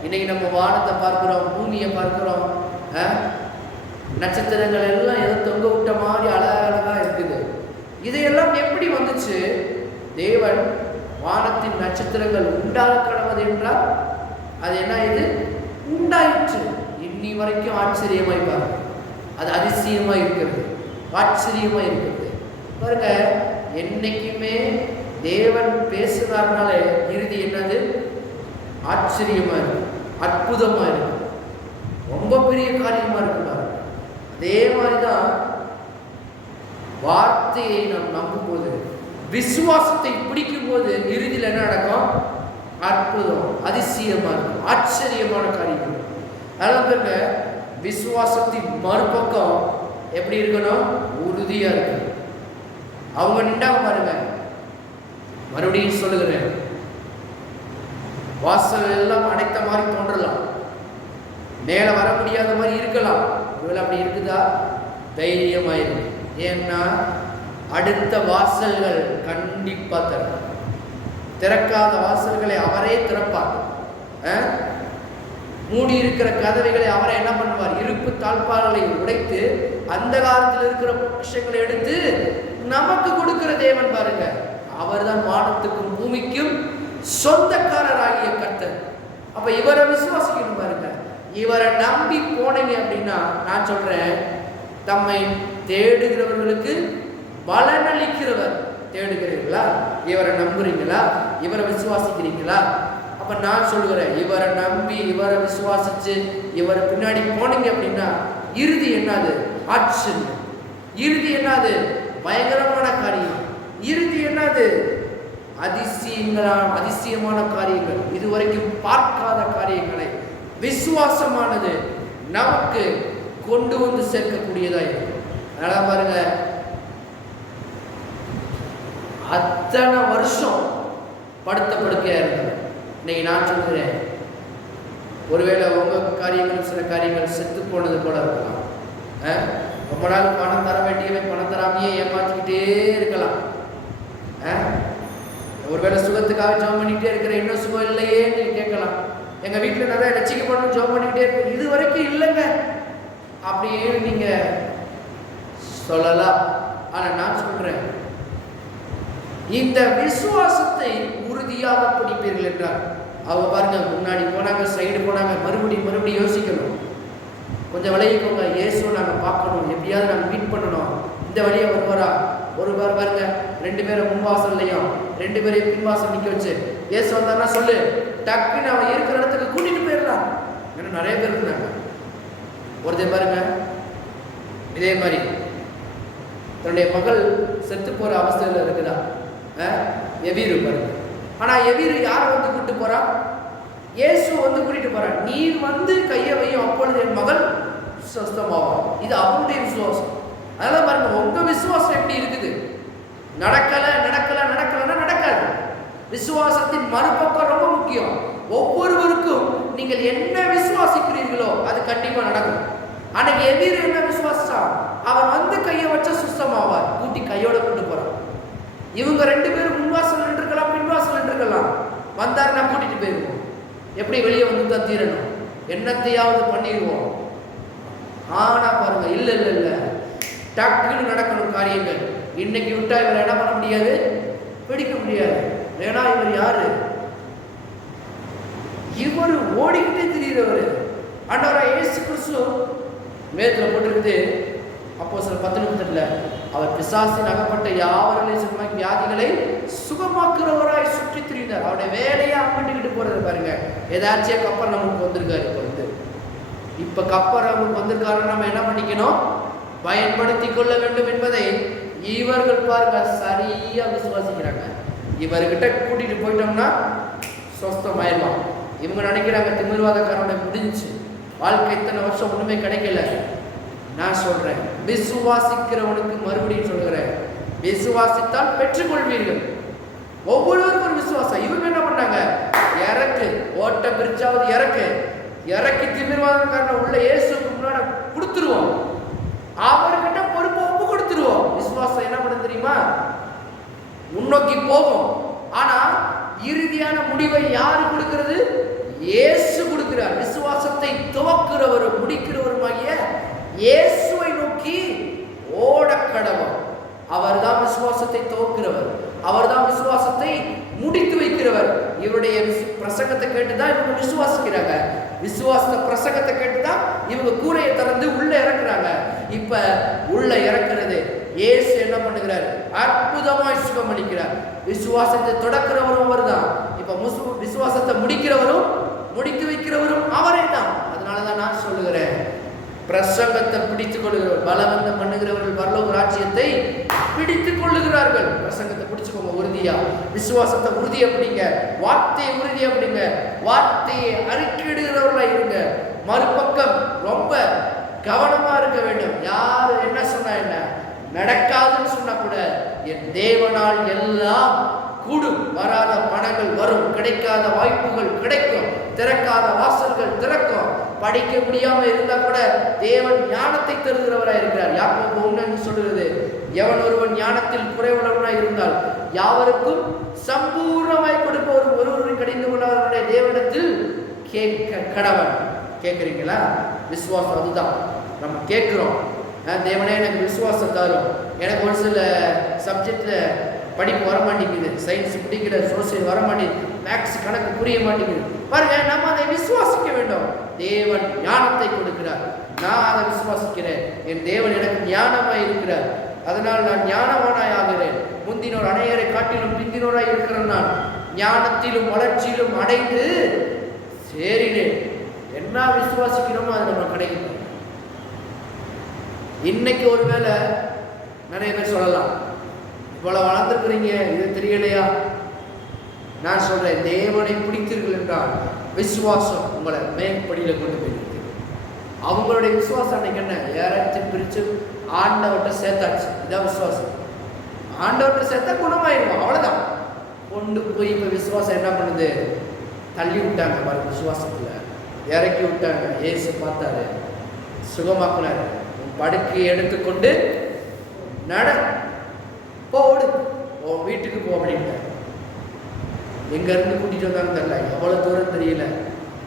இன்னைக்கு நம்ம வானத்தை பார்க்கிறோம், பூமியை பார்க்கிறோம், நட்சத்திரங்கள் எல்லாம் ஏதோ தொங்க விட்ட மாதிரி அழகழகா இருக்குது. இதையெல்லாம் எப்படி வந்துச்சு? தேவன் வானத்தின் நட்சத்திரங்கள் உண்டாக கடவுது என்றால் அது என்ன, இது உண்டாயிற்று. இன்னி வரைக்கும் ஆச்சரியமாய் பாருங்க, அது அதிசயமா இருக்கிறது, ஆச்சரியமா இருக்கிறது பாருங்க. என்னைக்குமே தேவன் பேசுனார்னாலே இறுதி என்னது? ஆச்சரியமா இருக்கு, அற்புதமா இருக்கு, ரொம்ப பெரிய காரியமா இருக்கு. அதே மாதிரிதான் வார்த்தையை நாம் நம்பும் போது, விசுவாசத்தை பிடிக்கும் போது இறுதியில் என்ன நடக்கும்? அற்புதம், அதிசயமா இருக்கும், ஆச்சரியமான காரியம். அதனால விசுவாசத்தின் மறுபக்கம் எப்படி இருக்கணும்? உறுதியா இருக்கணும். அவங்க நின்றாங்க பாருங்க. மறுபடியும் சொல்லுகிறேன், வாசல் எல்லாம் அடைத்த மாதிரி தோன்றலாம், மேல வர முடியாத மாதிரி இருக்கலாம். ஒருவேளை அப்படி இருக்குதா? தைரியமாயிருக்கு. ஏன்னா அடுத்த வாசல்கள் கண்டிப்பா திறக்காத வாசல்களை அவரே திறப்பார். மூடி இருக்கிற கதவைகளை அவரை என்ன பண்ணுவார்? இருப்பு தாழ்பால்களை உடைத்து அந்த காலத்தில் இருக்கிற பொக்கிஷங்களை எடுத்து நமக்கு கொடுக்கிற தேவன் பாருங்க. அவர் தான் வானத்துக்கும் பூமிக்கும் சொந்தக்காரராகிய கர்த்தர். அப்ப இவரை விசுவாசிக்கணும் பாருங்க. இவரை நம்பி போனீங்க அப்படின்னா, நான் சொல்றேன், தம்மை தேடுகிறவர்களுக்கு பலனளிக்கிறவர். தேடுகிறீர்களா? இவரை நம்புறீங்களா? இவரை விசுவாசிக்கிறீங்களா? அப்ப நான் சொல்லுகிறேன், இவரை நம்பி இவரை விசுவாசிச்சு இவரை பின்னாடி போனீங்க அப்படின்னா இறுதி என்னது? ஆச்சரியம். இறுதி என்னது? பயங்கரமான காரியம். இறுதி என்னது? அதிசயமான காரியங்கள், இதுவரைக்கும் பார்க்காத காரியங்களை விசுவாசமானது நமக்கு கொண்டு வந்து சேர்க்கக்கூடியதா இருக்கும். அதனால பாருங்க, அத்தனை வருஷம் படுத்த படுக்கையா இருந்தது. இன்னைக்கு நான் சொல்கிறேன், ஒருவேளை உங்க காரியங்கள் சில காரியங்கள் செத்து போனது போல இருக்கலாம். ரொம்ப நாள் பணம் தர வேண்டியவை பணம் தராமையே ஏமாத்திக்கிட்டே இருக்கலாம். ஒருவேளை சுகத்துக்காக ஜெபம் பண்ணிக்கிட்டே இருக்கிற, இன்னும் சுகம் இல்லையேன்னு கேட்கலாம். எங்க வீட்டில் நிறைய ரட்சிக்கப்படணும் ஜெபம் பண்ணிக்கிட்டே இருக்கு, இது வரைக்கும் இல்லைங்க அப்படின்னு நீங்க சொல்லலாம். ஆனா நான் சொல்றேன், இந்த விசுவாசத்தை உறுதியாக பிடிப்பீர்கள் என்றார். அவங்க பாருங்க, முன்னாடி போனாங்க, சைடு போனாங்க, மறுபடியும் யோசிக்கணும். கொஞ்சம் விளையிக்கோங்க, இயேசுவை நாங்கள் பார்க்கணும், எப்படியாவது நாங்கள் மீட் பண்ணணும். இந்த வழியை வருவாரா? ஒரு வாரம் பாருங்க, 2 பேரை முன்வாசல்லையும் 2 பேரையும் பின்வாசல் நிற்க வச்சு, இயேசு வந்தாருன்னா சொல்லு, டக்குன்னு அவன் இருக்கிற இடத்துக்கு கூட்டிட்டு போயிடலாம். ஏன்னா நிறைய பேர் இருந்தாங்க. ஒருத்தர் பாருங்க, இதே மாதிரி தன்னுடைய மகள் செத்து போற அவஸ்தையில் இருக்குதா, எவீரு பாருங்க. ஆனா எவீரு யாரை வந்து கூட்டு போறா? இயேசு வந்து கூட்டிட்டு போறா. நீ வந்து கையை வையும், அப்பொழுது என் மகள் சுத்தமாவா. இது அவனுடைய விசுவாசம். அதெல்லாம் பாருங்க, உங்க விசுவாசம் எப்படி இருக்குது? நடக்கலன்னா நடக்காது. விசுவாசத்தின் மறுபக்கம் ரொம்ப முக்கியம். ஒவ்வொருவருக்கும் நீங்கள் என்ன விசுவாசிக்கிறீர்களோ அது கண்டிப்பா நடக்கும். ஆனா எவீரு என்ன விசுவாசா? அவன் வந்து கையை வச்சா சுத்தமாவார், கூட்டி கையோட கூட்டு போறான். இவங்க 2 பேரும் முன்வாசல் நின்றுக்கலாம், பின்வாசல் நின்றுக்கலாம். வந்தாருன்னா கூட்டிட்டு போயிருவோம். எப்படி வெளியே வந்து தான் தீரணும், என்னத்தையாவது பண்ணிடுவோம். ஆனா பாருங்க, இல்ல டக்குன்னு நடக்கணும் காரியங்கள். இன்னைக்கு விட்டா இவரை என்ன பண்ண முடியாது? பிடிக்க முடியாது. ஏன்னா இவர் யாரு? இவர் ஓடிக்கிட்டே திரிகிறவர். ஆண்டவராகிய இயேசு கிறிஸ்து வேதத்துல போட்டிருக்குது, அப்போஸ்தலர் 10:38, அவர் பிசாசின் அகப்பட்ட யாவரையும் வியாதிகளை சுகமாக்குறவராய் சுற்றி திரிந்தார். அவருடைய வேலையை அங்கிட்டு போறது பாருங்க. ஏதாச்சும் கப்பர் நமக்கு வந்திருக்காரு. இப்ப கப்பர் நமக்கு வந்திருக்காருன்னு நம்ம என்ன பண்ணிக்கணும்? பயன்படுத்தி கொள்ள வேண்டும் என்பதை இவர்கள் பாருங்க சரியா விசுவாசிக்கிறாங்க. இவர்கிட்ட கூட்டிட்டு போயிட்டோம்னா சொஸ்தமாயிடலாம். இவங்க நினைக்கிறாங்க திமிர்வாதக்காரனோட முடிஞ்சு வாழ்க்கை, இத்தனை வருஷம் ஒண்ணுமே கிடைக்கல. நான் சொல்றேன், விசுவாசிக்கிறவனுக்கு மறுபடியும் சொல்கிறேன், விசுவாசித்தால் பெற்றுக்கொள்வீர்கள். ஒவ்வொருவருக்கும் ஒரு விசுவாசம். இவங்க என்ன பண்ணாங்க? இறக்கு, ஓட்ட பிரிச்சாவது இறக்கி திமிர்வாதக்காரனை உள்ள இயேசுக்கு முன்னாடி கொடுத்துருவோம். அவர்கிட்ட பொறுப்பு ஒப்பு கொடுத்துருவோம். விசுவாசம் என்ன பண்ண தெரியுமா? முன்னோக்கி போகும். ஆனா இறுதியான முடிவை யாரு கொடுக்கிறது? இயேசு கொடுக்கிறார். விசுவாசத்தை துவக்கிறவரும் முடிக்கிறவருமாகிய இயேசுவை நோக்கி ஓடக்கடவும். அவர்தான் விசுவாசத்தை துவக்கிறவர், அவர்தான் விசுவாசத்தை முடித்து வைக்கிறவர். இவருடைய பிரசங்கத்தை கேட்டுதான் இவங்க விசுவாசிக்கிறாங்க. விசுவாச பிரசங்கத்தை கேட்டுதான் இவங்க கூரையை திறந்து உள்ள இறக்குறாங்க. இப்ப உள்ள இறக்குறது இயேசு என்ன பண்ணுகிறார்? அளிக்கிறார், அற்புதமாய் சுகம் அளிக்கிறார். விசுவாசத்தை தொடக்கிறவரும் அவர் தான். இப்ப விசுவாசத்தை முடிக்கிறவரும் முடித்து வைக்கிறவரும் அவரே தான். அதனாலதான் நான் சொல்லுகிறேன், பிரசங்கத்தை பிடித்துக் கொள்ளுகிறவர், பலவந்தம் பண்ணுகிறவர்கள் பரலோக ராஜ்யத்தை பிடித்துக் கொள்ளுகிறார்கள். பிரசங்கத்தை பிடிச்சுக்கோங்க உறுதியா, விசுவாசத்தை உறுதியா பிடிங்க, வார்த்தையை உறுதியா பிடிங்க, வார்த்தையை அறிக்கையிடுகிறவர்களா இருங்க. மறுபக்கம் ரொம்ப கவனமா இருக்க வேண்டும். யாரு என்ன சொன்னா என்ன, நடக்காதுன்னு சொன்னா கூட என் தேவனால் எல்லாம் கூடும். வராத பணங்கள் வரும், கிடைக்காத வாய்ப்புகள் கிடைக்கும், திறக்காத வாசல்கள் திறக்கும். படிக்க முடியாம இருந்தா கூட தேவன் ஞானத்தை தருகிறவராய் இருக்கிறார். யாக்கோபு 1 சொல்லுகிறது, எவன் ஒருவன் ஞானத்தில் குறைவுள்ளவனாய் இருந்தால் யாவருக்கும் சம்பூர்ணமாய் கொடுப்பவர் ஒருவரை கடிந்து கொள்ளாதவருடைய தேவனிடத்தில் கேட்க கடவன். கேட்குறீங்களா? விசுவாசம் அதுதான் நம்ம கேட்குறோம். தேவனே எனக்கு விசுவாசம் தரும். எனக்கு ஒரு சில சப்ஜெக்ட்ல படிப்பு வர மாட்டேங்குது, சயின்ஸ் பிடிக்கிற, சோசியல் வர மாட்டேங்குது, மேக்ஸ் கணக்கு புரிய மாட்டேங்குது. பாருங்க, நம்ம அதை விசுவாசிக்க வேண்டும். தேவன் ஞானத்தை கொடுக்கிறார், நான் அதை விசுவாசிக்கிறேன். என் தேவன் எனக்கு ஞானமாய் இருக்கிறார், அதனால் நான் ஞானவானாய் ஆகிறேன். முந்தினோர் அனைவரை காட்டிலும் பிந்தினோராய் இருக்கிறேன். நான் ஞானத்திலும் வளர்ச்சியிலும் அடைந்து சேரினேன். என்ன விசுவாசிக்கிறோமோ அது நம்ம கிடைக்கும். இன்னைக்கு ஒருவேளை நிறைய பேர் சொல்லலாம், இவ்வளவு வளர்ந்துருக்கிறீங்க, இது தெரியலையா? நான் சொல்றேன், தேவனை பிடித்தீர்கள் என்றால் விசுவாசம் உங்களை மேற்படியில கொண்டு போயிருக்கு. அவங்களுடைய விசுவாசம் அன்னைக்கு என்ன, யாராச்சும் பிரிச்சு ஆண்டவர்கிட்ட சேர்த்தாச்சு, இதான் விசுவாசம். ஆண்டவர்கிட்ட சேர்த்தா குணமாயிருக்கும், அவ்வளவுதான். கொண்டு போய் இப்ப விசுவாசம் என்ன பண்ணுது, தள்ளி விட்டாங்க பாருங்க. விசுவாசத்துல இறக்கி விட்டாங்க. இயேசு பார்த்தாரு, சுகமாக்குனாரு. படுக்கையை எடுத்துக்கொண்டு நட, போடு, வீட்டுக்கு போ அப்படின்ட்டு. எங்க இருந்து கூட்டிட்டு வந்தாங்க தெரியல, எவ்வளவு தூரம் தெரியல.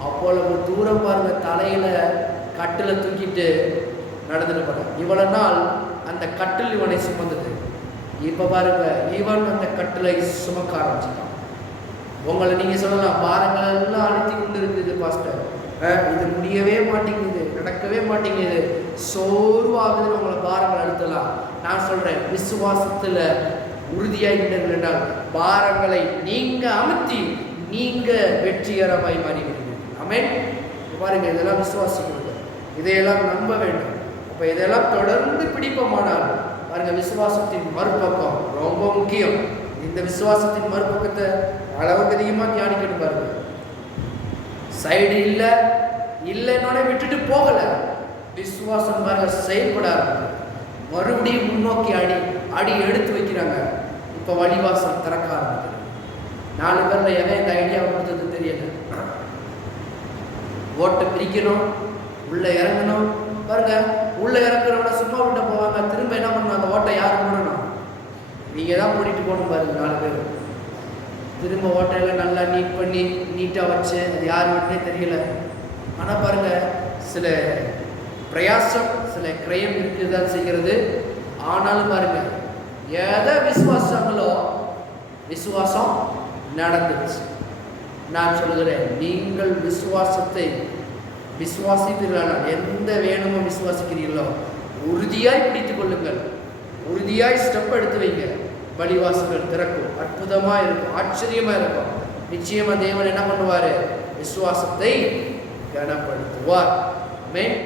அவ்வளவு தூரம் பாருங்க, தலையில கட்டில தூக்கிட்டு நடந்துட்டு போனான். இவ்வளவு நாள் அந்த கட்டில் இவனை சுமந்தது, இப்ப பாருங்க இவன் அந்த கட்டிலை சுமக்க ஆரம்பிச்சுட்டான். உங்களை நீங்க சொல்லலாம், பாரங்கள் எல்லாம் அழுத்தி கொண்டு இருக்குது பாஸ்டர், இது முடியவே மாட்டேங்குது, நடக்கவே மாட்டேங்குது, சோர்வாகுதுன்னு உங்களை பாரங்கள் அழுத்தலாம். நான் சொல்றேன், விசுவாசத்துல உறுதியாய் நின்றீர்கள் என்றால் பாரங்களை நீங்க அமுத்தி நீங்க வெற்றிகரமாய் மாறிவிடுவீர்கள். ஆமென். பாருங்க, இதெல்லாம் விசுவாசிக்கிறது, இதையெல்லாம் நம்ப வேண்டும். அப்ப இதெல்லாம் தொடர்ந்து பிடிப்போமானால் பாருங்க, விசுவாசத்தின் மறுபக்கம் ரொம்ப முக்கியம். இந்த விசுவாசத்தின் மறுபக்கத்தை அளவுக்கு அதிகமா தியானிக்கணும். பாருங்க, சைடு இல்லைன்னொட விட்டுட்டு போகல, விசுவாசம் பாருங்க செயல்பட மறுபடியும் முன்னோக்கி அடி எடுத்து வைக்கிறாங்க. இப்ப வழிவாசம் திறக்க ஆரம்பிக்கிறது. 4 பேர்ல எவன் இந்த ஐடியா கொடுத்தது தெரியல. ஓட்டை பிரிக்கணும், உள்ள இறங்கணும். பாருங்க, உள்ள இறங்குறவன சும்மா விட்டு போவாங்க, திரும்ப என்ன பண்ணணும், அந்த ஓட்டை யாரு போடணும், நீங்க தான் போட்டிட்டு போகணும். பாருங்க, 4 பேர் திரும்ப ஓட்டையில நல்லா நீட் பண்ணி நீட்டா வச்சு, அது யார் விட்டே தெரியல. ஆனா பாருங்க, சில பிரயாசம், சில கிரயம் இருக்குதான் செய்கிறது. ஆனாலும் பாருங்க, எதை விசுவாசங்களோ விசுவாசம் நடந்துச்சு. நான் சொல்கிறேன், நீங்கள் விசுவாசத்தை விசுவாசித்தீர்களானால், எந்த வேணுமோ விசுவாசிக்கிறீர்களோ உறுதியாய் பிடித்துக் கொள்ளுங்கள், உறுதியாய் ஸ்டெப் எடுத்து வைங்க. வழிவாசல்கள் திறக்கும், அற்புதமா இருக்கும், ஆச்சரியமா இருக்கும். நிச்சயமா தேவன் என்ன பண்ணுவாரு, விசுவாசத்தை கனப்படுத்துவார். ஆமென்.